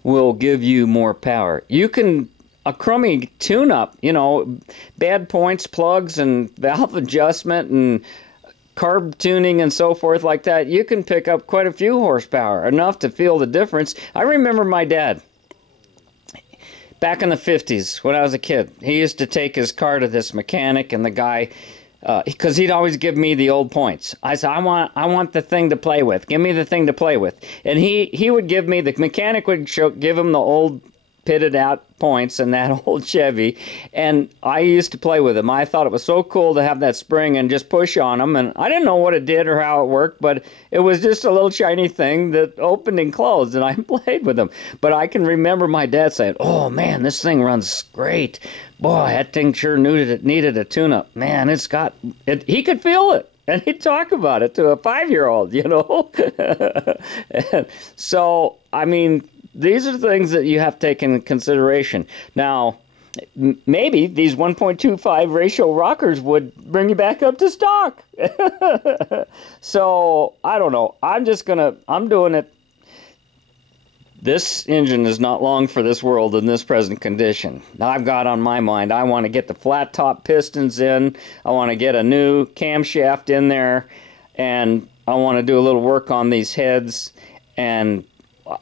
will give you more power. You can, a crummy tune-up, you know, bad points, plugs, and valve adjustment, and carb tuning and so forth like that, you can pick up quite a few horsepower, enough to feel the difference. I remember my dad, back in the 50s, when I was a kid, he used to take his car to this mechanic, and the guy, because he'd always give me the old points. I said, I want the thing to play with. Give me the thing to play with. And he would give me, the mechanic would give him the old pitted out points and that old Chevy, and I used to play with them. I thought it was so cool to have that spring and just push on them, and I didn't know what it did or how it worked, but it was just a little shiny thing that opened and closed, and I played with them. But I can remember my dad saying, oh man, this thing runs great. Boy, that thing sure needed a tune-up. Man, it's got it. He could feel it. And he'd talk about it to a 5-year-old, you know. So, I mean, these are things that you have to take into consideration. Now, maybe these 1.25 ratio rockers would bring you back up to stock. So, I don't know. I'm doing it. This engine is not long for this world in this present condition. Now, I've got on my mind, I want to get the flat top pistons in. I want to get a new camshaft in there. And I want to do a little work on these heads. And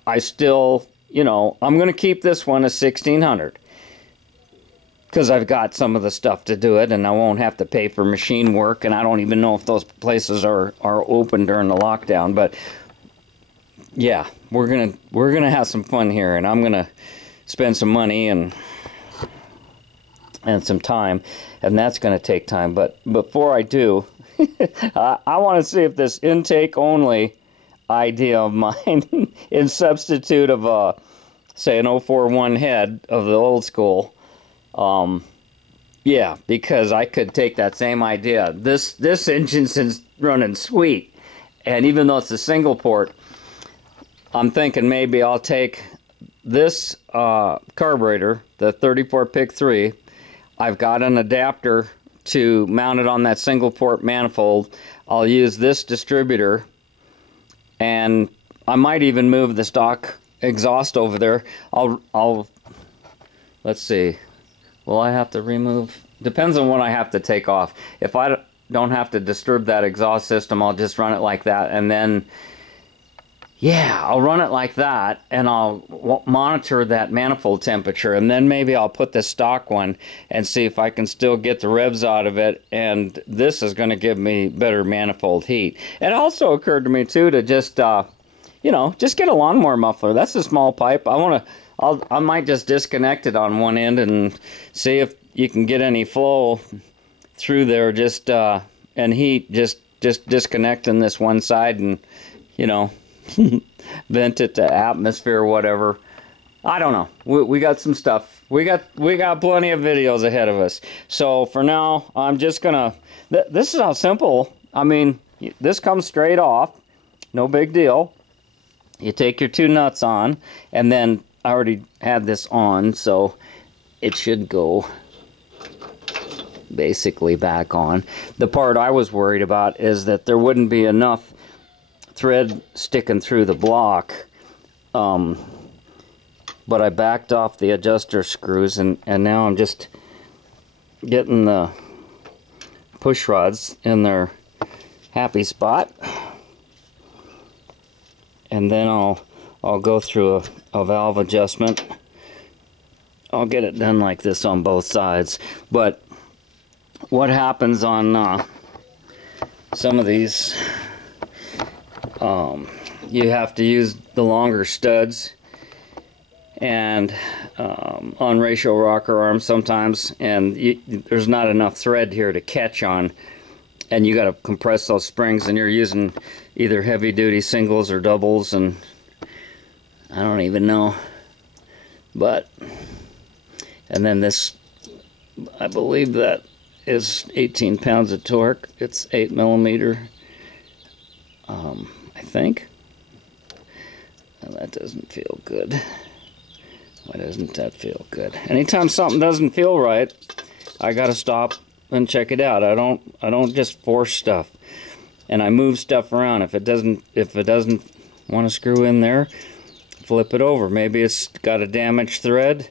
I still, you know, I'm going to keep this one a 1600. Because I've got some of the stuff to do it, and I won't have to pay for machine work. And I don't even know if those places are open during the lockdown. But yeah, we're gonna have some fun here, and I'm gonna spend some money and some time, and that's gonna take time. But before I do, I want to see if this intake only idea of mine in substitute of a, say, an 041 head of the old school, yeah, because I could take that same idea. This engine's running sweet, and even though it's a single port, I'm thinking maybe I'll take this carburetor, the 34 pick 3. I've got an adapter to mount it on that single port manifold. I'll use this distributor, and I might even move the stock exhaust over there. I'll let's see. Will I have to remove? Depends on what I have to take off. If I don't have to disturb that exhaust system, I'll just run it like that, and then yeah, I'll run it like that, and I'll monitor that manifold temperature, and then maybe I'll put the stock one and see if I can still get the revs out of it, and this is going to give me better manifold heat. It also occurred to me, too, to just, you know, just get a lawnmower muffler. That's a small pipe. I might just disconnect it on one end and see if you can get any flow through there, just, and heat, just disconnecting this one side and, you know, vent it to atmosphere or whatever. I don't know. We got some stuff. We got plenty of videos ahead of us. So for now, I'm just gonna. This is how simple. I mean, this comes straight off. No big deal. You take your two nuts on, and then I already had this on, so it should go basically back on. The part I was worried about is that there wouldn't be enough thread sticking through the block, but I backed off the adjuster screws, and now I'm just getting the push rods in their happy spot, and then I'll go through a valve adjustment. I'll get it done like this on both sides. But what happens on some of these, you have to use the longer studs, and on ratio rocker arms sometimes, and there's not enough thread here to catch on, and you got to compress those springs, and you're using either heavy duty singles or doubles, and I don't even know. But and then this, I believe that is 18 pounds of torque. It's 8 millimeter. I think. Well, that doesn't feel good. Why doesn't that feel good? Anytime something doesn't feel right, I gotta stop and check it out. I don't just force stuff, and I move stuff around. If it doesn't want to screw in there, flip it over. Maybe it's got a damaged thread.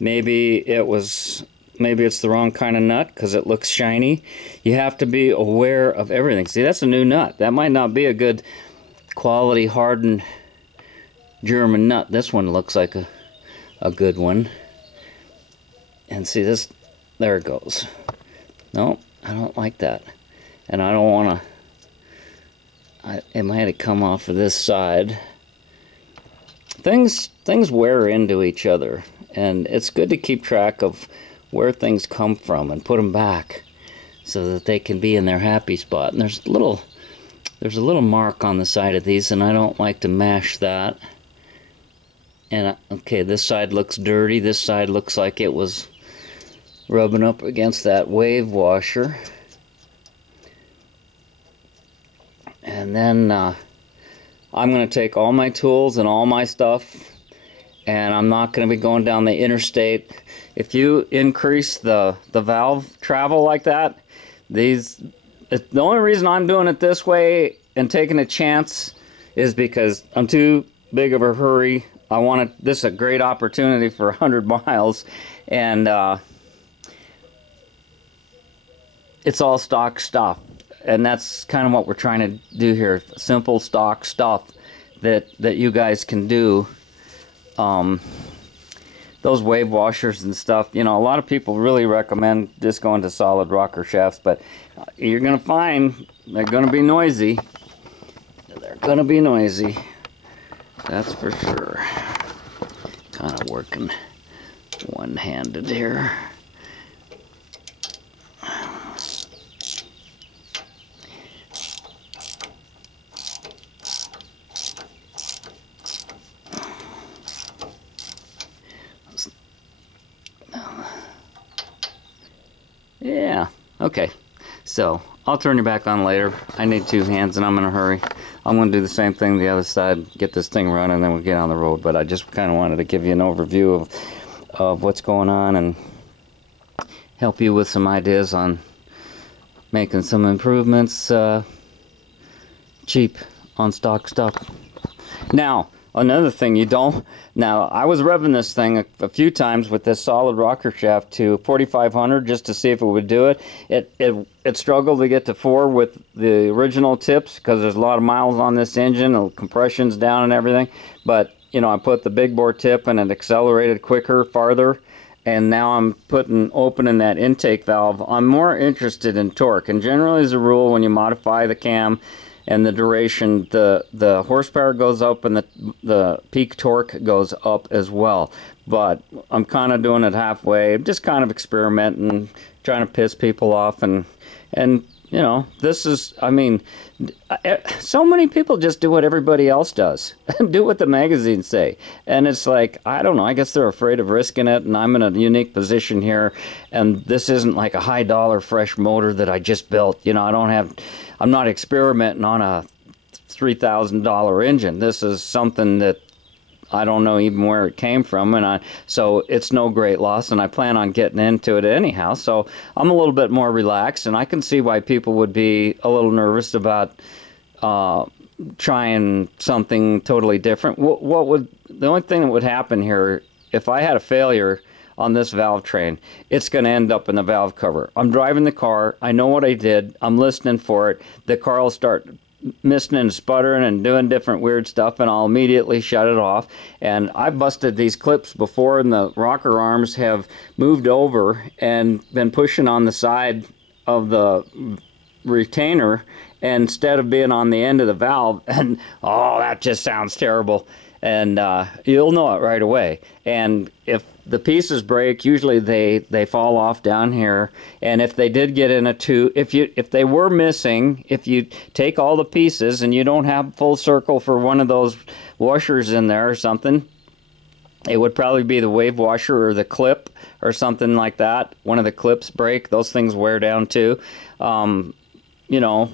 Maybe it's the wrong kind of nut because it looks shiny. You have to be aware of everything. See, that's a new nut. That might not be a good quality hardened German nut. This one looks like a good one. And see this, there it goes. No, I don't like that. And I don't want to, it might have come off of this side. Things wear into each other, and it's good to keep track of where things come from and put them back so that they can be in their happy spot. And there's a little mark on the side of these, and I don't like to mash that. And okay, this side looks dirty. This side looks like it was rubbing up against that wave washer. And then I'm going to take all my tools and all my stuff, and I'm not going to be going down the interstate. If you increase the valve travel like that, the only reason I'm doing it this way and taking a chance is because I'm too big of a hurry. This is a great opportunity for 100 miles, and it's all stock stuff, and that's kind of what we're trying to do here. Simple stock stuff that you guys can do. Those wave washers and stuff, you know, a lot of people really recommend just going to solid rocker shafts, but you're going to find they're going to be noisy. They're going to be noisy. That's for sure. Kind of working one-handed here. Yeah, okay. So, I'll turn you back on later. I need 2 hands and I'm in a hurry. I'm going to do the same thing the other side, get this thing running, and then we'll get on the road. But I just kind of wanted to give you an overview of what's going on and help you with some ideas on making some improvements cheap on stock stuff. Now, another thing you don't... Now, I was revving this thing a few times with this solid rocker shaft to 4,500 just to see if it would do it. It struggled to get to 4 with the original tips because there's a lot of miles on this engine, the compression's down and everything. But, you know, I put the big bore tip and it accelerated quicker, farther. And now I'm opening that intake valve. I'm more interested in torque. And generally, as a rule, when you modify the cam and the duration, the horsepower goes up and the peak torque goes up as well. But I'm kind of doing it halfway. I'm just kind of experimenting, trying to piss people off. And you know, this is, I mean, so many people just do what everybody else does. Do what the magazines say. And it's like, I don't know, I guess they're afraid of risking it, and I'm in a unique position here. And this isn't like a high dollar fresh motor that I just built. You know, I'm not experimenting on a $3,000 engine. This is something that I don't know even where it came from, and so it's no great loss, and I plan on getting into it anyhow. So I'm a little bit more relaxed, and I can see why people would be a little nervous about trying something totally different. The only thing that would happen here, if I had a failure on this valve train, it's going to end up in the valve cover. I'm driving the car. I know what I did. I'm listening for it. The car will start missing and sputtering and doing different weird stuff, and I'll immediately shut it off. And I busted these clips before, and the rocker arms have moved over and been pushing on the side of the retainer instead of being on the end of the valve. And oh, that just sounds terrible. And you'll know it right away. And if the pieces break, usually they fall off down here. And if they did get in a tube, if they were missing, if you take all the pieces and you don't have full circle for one of those washers in there or something, it would probably be the wave washer or the clip or something like that. One of the clips break. Those things wear down too. You know,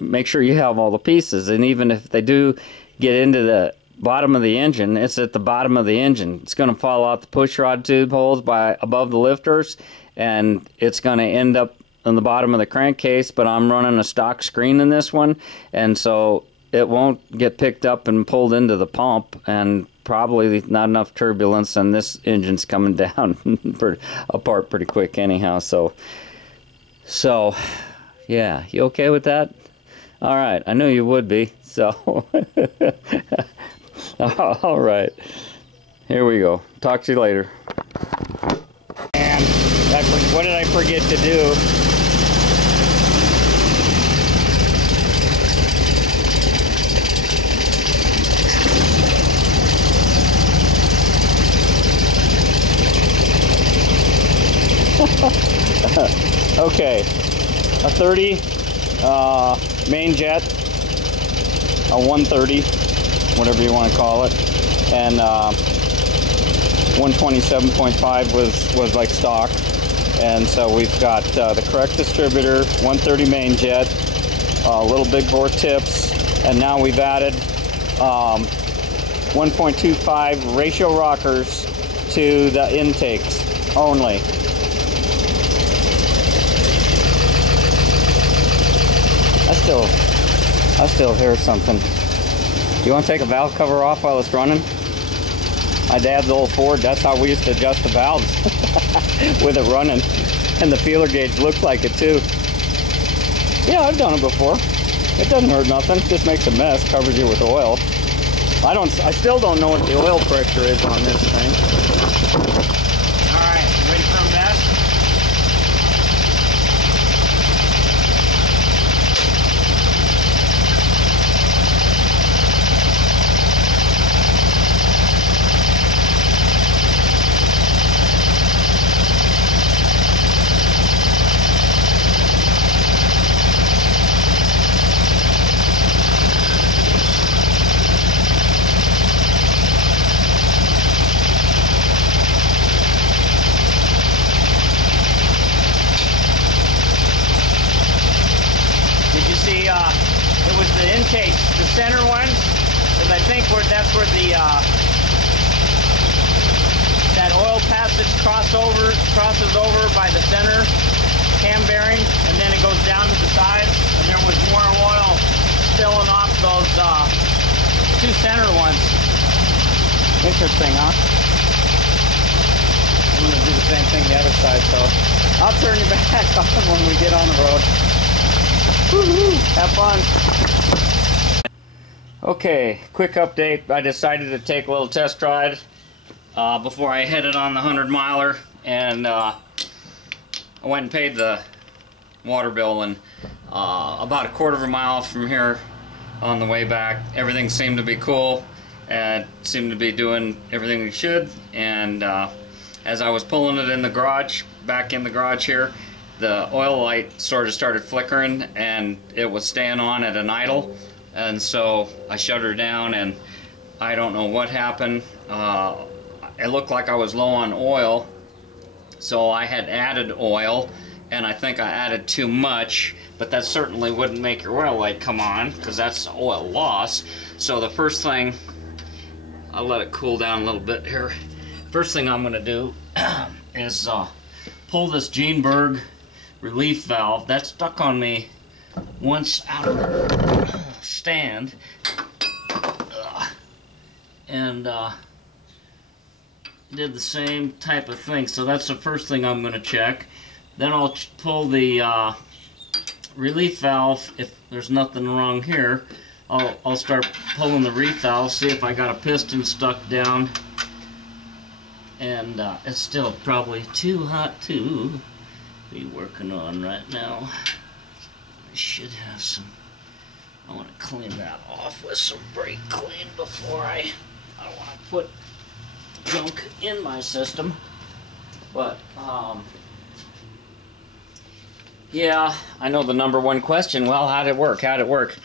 make sure you have all the pieces. And even if they do get into the bottom of the engine, it's at the bottom of the engine. It's going to fall out the push rod tube holes above the lifters, and it's going to end up on the bottom of the crankcase. But I'm running a stock screen in this one, and so it won't get picked up and pulled into the pump, and probably not enough turbulence, and this engine's coming down apart pretty quick anyhow. So yeah, you okay with that? All right, I knew you would be. So all right, here we go. Talk to you later. And what did I forget to do? Okay, a 30 main jet, a 130, whatever you want to call it, and 127.5 was like stock. And so we've got the correct distributor, 130 main jet, little big bore tips, and now we've added 1.25 ratio rockers to the intakes only. I still hear something. You want to take a valve cover off while it's running? My dad's old Ford, that's how we used to adjust the valves with it running. And the feeler gauge looked like it too. Yeah, I've done it before. It doesn't hurt nothing, it just makes a mess, covers you with oil. I still don't know what the oil pressure is on this thing. Alright, ready for a mess? where the that oil passage crosses over by the center cam bearing, and then it goes down to the sides, and there was more oil spilling off those two center ones. Interesting, huh? I'm going to do the same thing the other side, so I'll turn you back on when we get on the road. Woohoo! Have fun! Okay, quick update. I decided to take a little test ride before I headed on the 100-miler, and I went and paid the water bill, and about a quarter of a mile from here on the way back, everything seemed to be cool and seemed to be doing everything it should. And as I was pulling it in the garage, back in the garage here, the oil light sort of started flickering and it was staying on at an idle, and so I shut her down, and I don't know what happened. It looked like I was low on oil, so I had added oil, and I think I added too much, but that certainly wouldn't make your oil light come on, because that's oil loss. So the first thing, I'll let it cool down a little bit here. First thing I'm going to do is pull this Gene relief valve that stuck on me once out of the stand, and did the same type of thing. So that's the first thing I'm going to check. Then I'll pull the relief valve. If there's nothing wrong here, I'll start pulling the relief valve, see if I got a piston stuck down. And it's still probably too hot to be working on right now. I should have some. I want to clean that off with some brake clean before I don't want to put junk in my system. But yeah, I know the number one question. Well, how'd it work? How'd it work?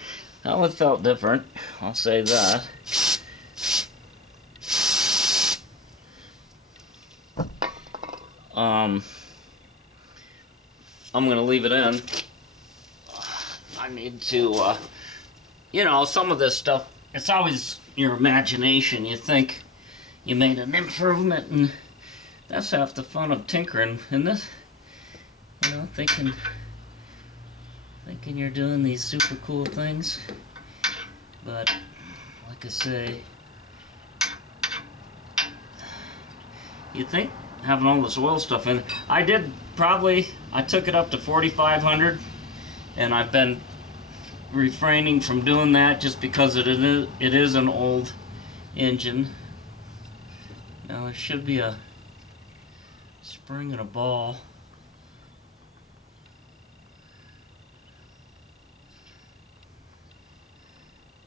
Well, it felt different, I'll say that. I'm gonna leave it in. I need to, you know, some of this stuff, it's always your imagination. You think you made an improvement, and that's half the fun of tinkering, isn't it? You know, thinking you're doing these super cool things. But, like I say, you think having all this oil stuff in, I took it up to 4,500, and I've been refraining from doing that just because it is an old engine. Now there should be a spring and a ball.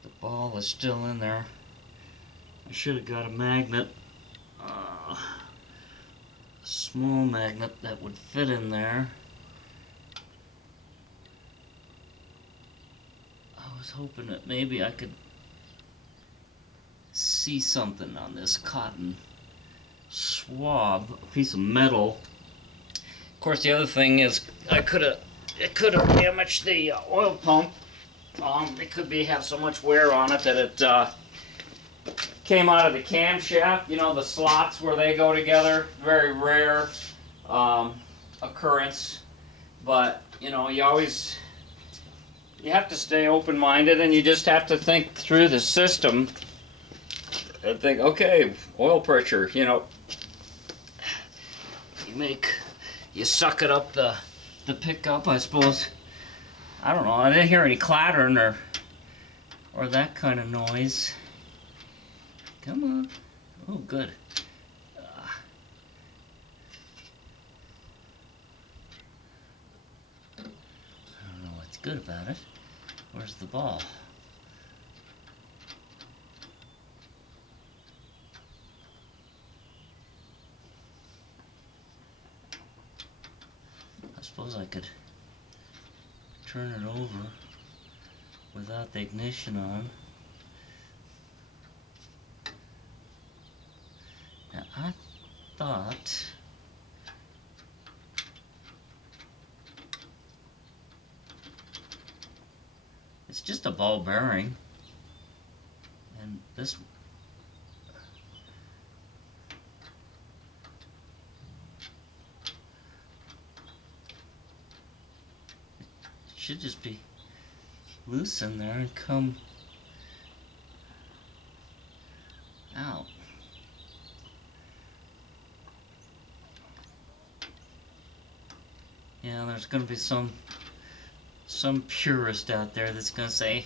The ball is still in there. I should have got a magnet, a small magnet that would fit in there. I was hoping that maybe I could see something on this cotton swab, a piece of metal. Of course, the other thing is it could have damaged the oil pump. It could have so much wear on it that it came out of the camshaft. You know, the slots where they go together. Very rare occurrence, but you know, you have to stay open-minded, and you just have to think through the system and think, okay, oil pressure, you know, you suck it up the pickup, I suppose. I don't know, I didn't hear any clattering or that kind of noise. Come on. Oh, good. I don't know what's good about it. Where's the ball? I suppose I could turn it over without the ignition on. Now I thought it's just a ball bearing, and this should just be loose in there and come out. Yeah, there's going to be some purist out there that's going to say,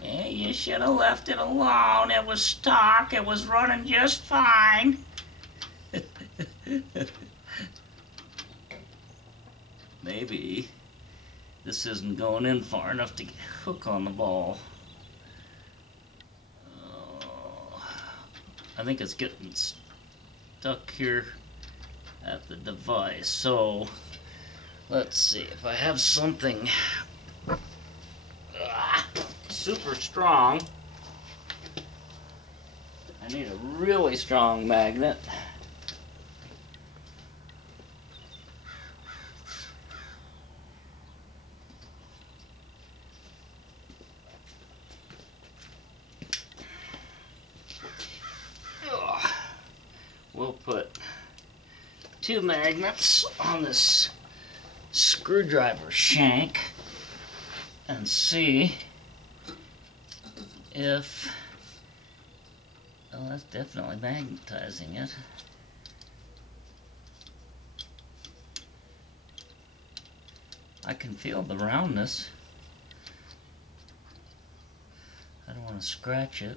hey, you should have left it alone. It was stock. It was running just fine. Maybe this isn't going in far enough to hook on the ball. I think it's getting stuck here at the device. So let's see if I have something super strong. I need a really strong magnet. We'll put 2 magnets on this screwdriver shank and see if, well, that's definitely magnetizing it. I can feel the roundness. I don't want to scratch it.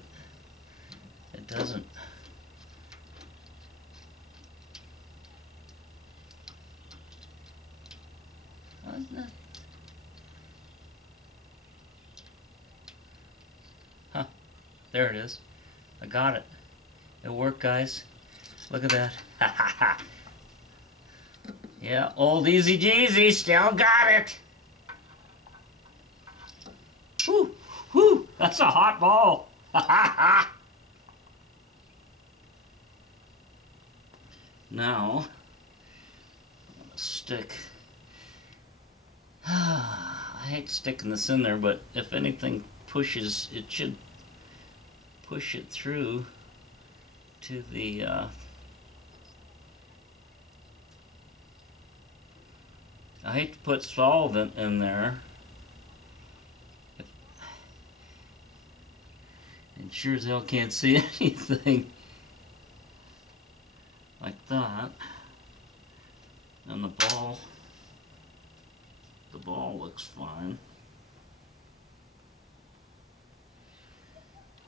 It doesn't. Isn't it? Huh. There it is. I got it. It worked, guys. Look at that. Ha ha ha. Yeah, old TheEZGZ still got it. Whoo, whoo, that's a hot ball. Ha ha ha. Now, I'm gonna stick. I hate sticking this in there, but if anything pushes, it should push it through to the I hate to put solvent in there. And sure as hell can't see anything like that. And the ball looks fine.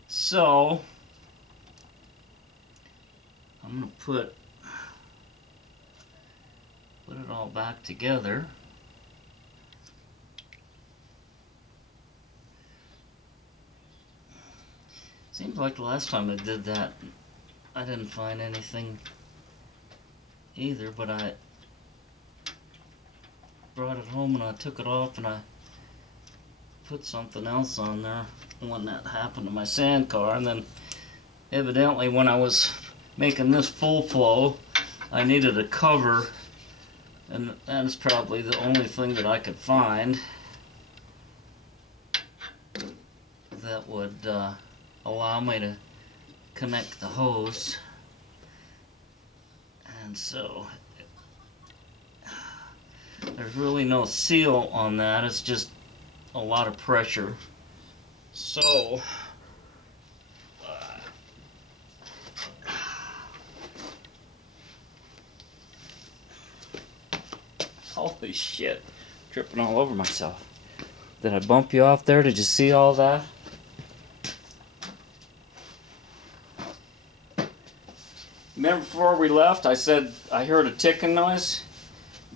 So I'm gonna put it all back together. Seems like the last time I did that, I didn't find anything either, but I brought it home and I took it off and I put something else on there when that happened to my sand car, and then evidently when I was making this full flow I needed a cover, and that's probably the only thing that I could find that would allow me to connect the hose. And so there's really no seal on that, it's just a lot of pressure. So holy shit, tripping all over myself. Did I bump you off there? Did you see all that? Remember before we left I said I heard a ticking noise,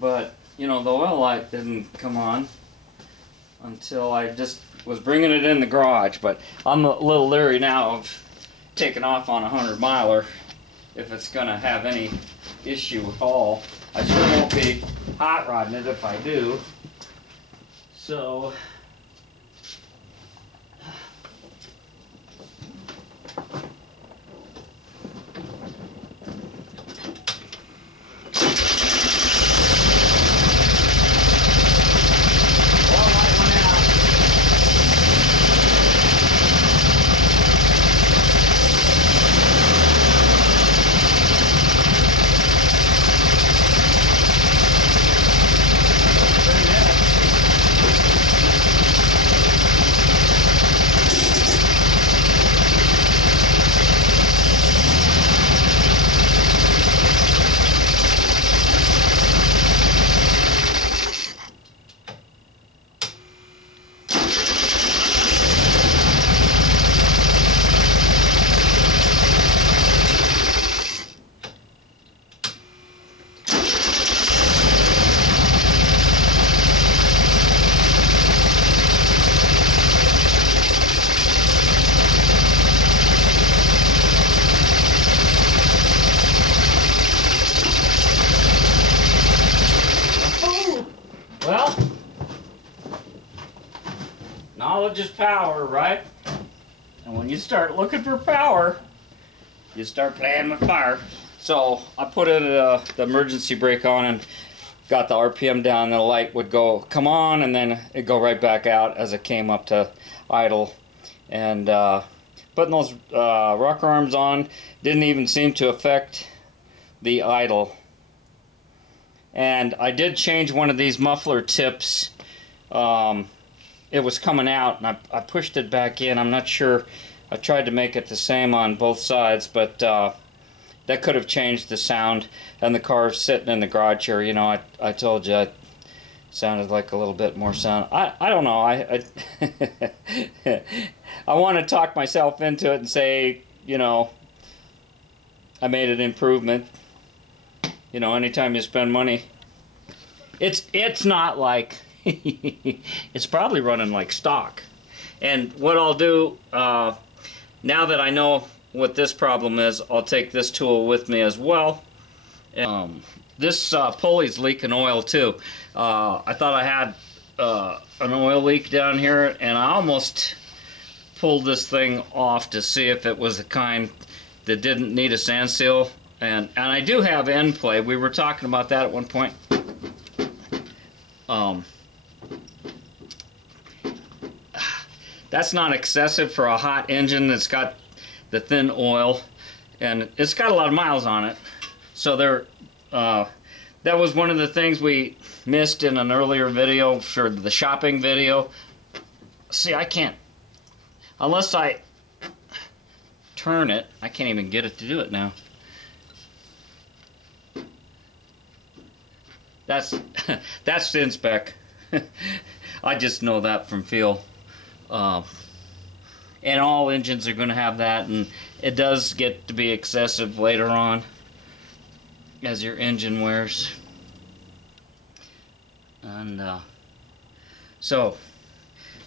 but you know, the oil light didn't come on until I just was bringing it in the garage. But I'm a little leery now of taking off on a 100-miler if it's gonna have any issue at all. I sure won't be hot rodding it if I do. So just power, right? And when you start looking for power, you start playing with fire. So I put in the emergency brake on and got the RPM down, and the light would go come on, and then it'd go right back out as it came up to idle. And putting those rocker arms on didn't even seem to affect the idle. And I did change one of these muffler tips. It was coming out, and I pushed it back in. I'm not sure. I tried to make it the same on both sides, but that could have changed the sound. And the car sitting in the garage here, you know, I told you it sounded like a little bit more sound. I don't know. I want to talk myself into it and say, you know, I made an improvement. You know, anytime you spend money, it's not like it's probably running like stock. And what I'll do now that I know what this problem is, I'll take this tool with me as well. This pulley's leaking oil too. I thought I had an oil leak down here, and I almost pulled this thing off to see if it was the kind that didn't need a sand seal. And I do have end play. We were talking about that at one point. That's not excessive for a hot engine that's got the thin oil, and it's got a lot of miles on it. So there, that was one of the things we missed in an earlier video for the shopping video. See, I can't, unless I turn it, I can't even get it to do it now. That's sin spec. I just know that from feel. And all engines are going to have that, and it does get to be excessive later on as your engine wears. And so,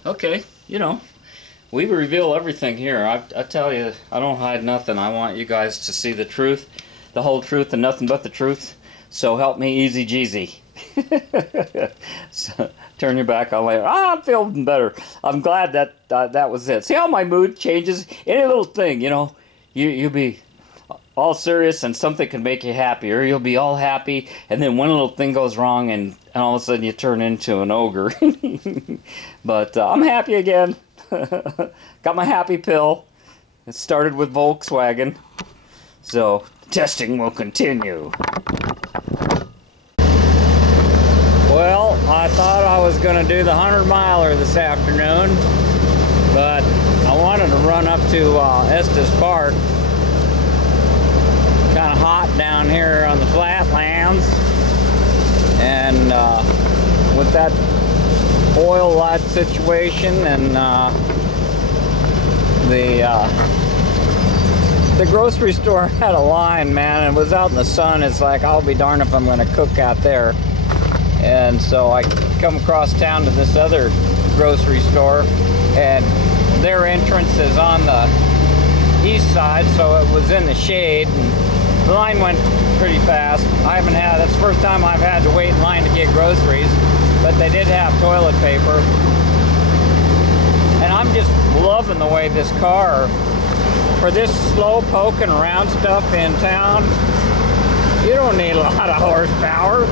okay, you know, we reveal everything here. I tell you, I don't hide nothing. I want you guys to see the truth, the whole truth, and nothing but the truth. So help me, TheEZGZ. So, turn your back on later. I'm feeling better. I'm glad that that was it. See how my mood changes? Any little thing, you know, you'll be all serious and something can make you happy, or you'll be all happy and then one little thing goes wrong and all of a sudden you turn into an ogre. But I'm happy again. Got my happy pill. It started with Volkswagen. So testing will continue. Well, I thought I was going to do the 100-miler this afternoon, but I wanted to run up to Estes Park. Kind of hot down here on the flatlands, and with that oil lot situation and the grocery store had a line, man, and it was out in the sun. It's like, I'll be darned if I'm going to cook out there. And so I come across town to this other grocery store, and their entrance is on the east side, so it was in the shade, and the line went pretty fast. That's the first time I've had to wait in line to get groceries, but they did have toilet paper. And I'm just loving the way this car, for this slow poking around stuff in town, you don't need a lot of horsepower.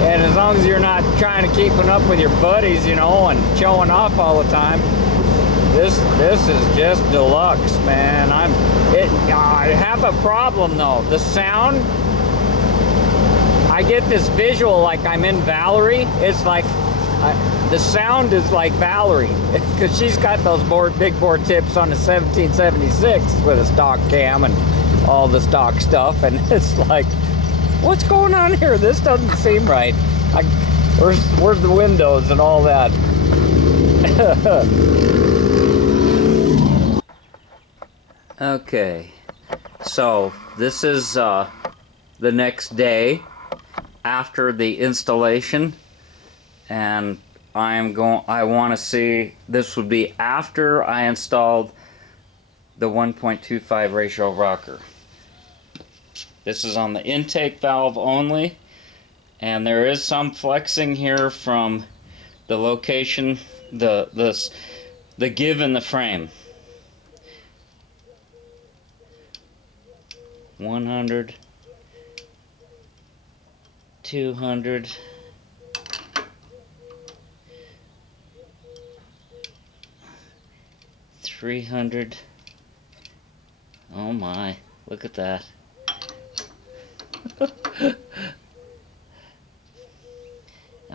And as long as you're not trying to keep up with your buddies, you know, and showing off all the time, this is just deluxe, man. I have a problem though. The sound, I get this visual like I'm in Valerie. It's like the sound is like Valerie, because she's got those big bore tips on the 1776 with a stock cam and all the stock stuff, and it's like, what's going on here? This doesn't seem right. Where's the windows and all that? Okay, so this is the next day after the installation, and I want to see, this would be after I installed the 1.25 ratio rocker. This is on the intake valve only, and there is some flexing here from the location the give in the frame. 100, 200, 300. Oh my, look at that. I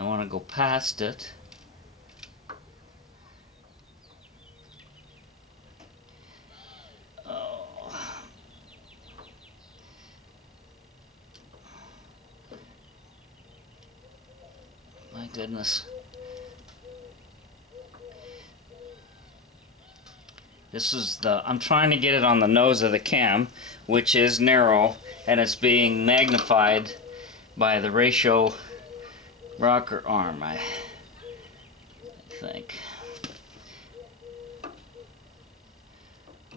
want to go past it. Oh. My goodness. This is I'm trying to get it on the nose of the cam, which is narrow, and it's being magnified by the ratio rocker arm, I think.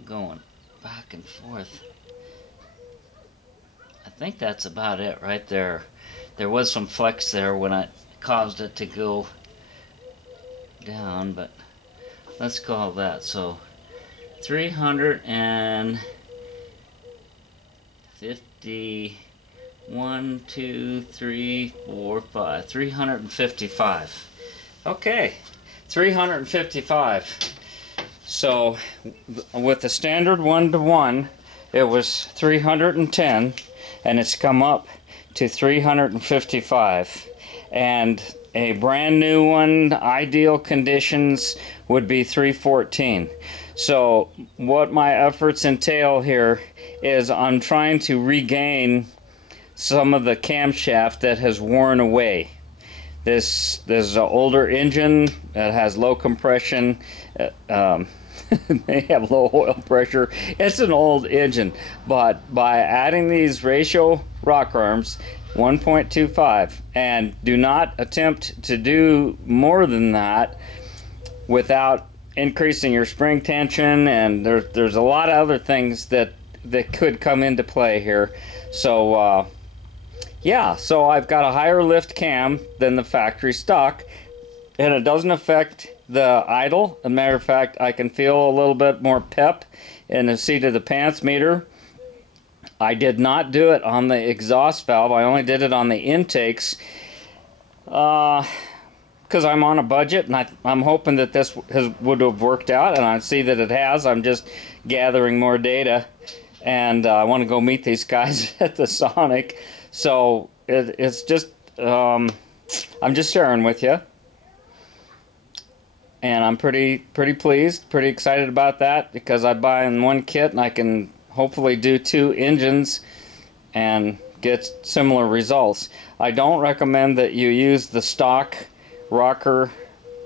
Going back and forth. I think that's about it right there. There was some flex there when I caused it to go down, but let's call that. So 351, 2, 3, 4, 5. 355. Okay, 355. So with the standard 1-to-1, it was 310, and it's come up to 355. And a brand new one, ideal conditions, would be 314. So what my efforts entail here is I'm trying to regain some of the camshaft that has worn away. This is an older engine that has low compression. They have low oil pressure. It's an old engine, but by adding these ratio rock arms, 1.25, and do not attempt to do more than that without increasing your spring tension, and there's a lot of other things that could come into play here. So yeah, so I've got a higher lift cam than the factory stock, and it doesn't affect the idle. As a matter of fact, I can feel a little bit more pep in the seat of the pants meter. I did not do it on the exhaust valve. I only did it on the intakes because I'm on a budget, and I'm hoping that this would have worked out, and I see that it has. I'm just gathering more data, and I want to go meet these guys at the Sonic. So it's just I'm just sharing with you, and I'm pretty pleased, pretty excited about that, because I buy in one kit and I can hopefully do 2 engines and get similar results. I don't recommend that you use the stock rocker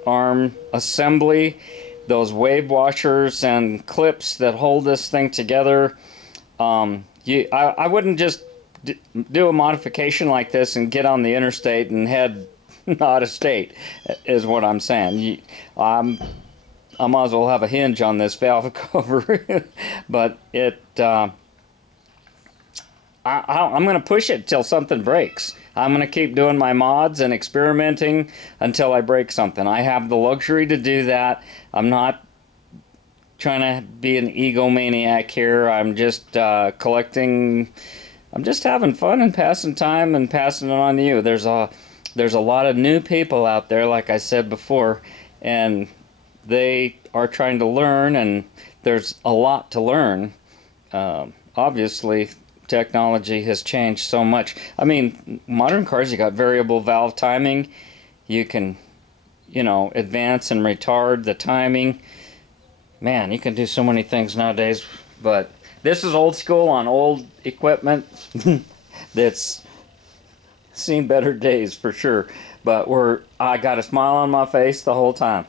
arm assembly, those wave washers and clips that hold this thing together. I wouldn't just do a modification like this and get on the interstate and head out of state, is what I'm saying. I might as well have a hinge on this valve cover. But I'm going to push it till something breaks. I'm going to keep doing my mods and experimenting until I break something. I have the luxury to do that. I'm not trying to be an egomaniac here. I'm just collecting. I'm just having fun and passing time and passing it on to you. There's a lot of new people out there, like I said before, and they are trying to learn, and there's a lot to learn. Obviously, technology has changed so much. I mean, modern cars, you got variable valve timing. You can, advance and retard the timing. Man, you can do so many things nowadays. But this is old school on old equipment that's seen better days for sure. But I got a smile on my face the whole time.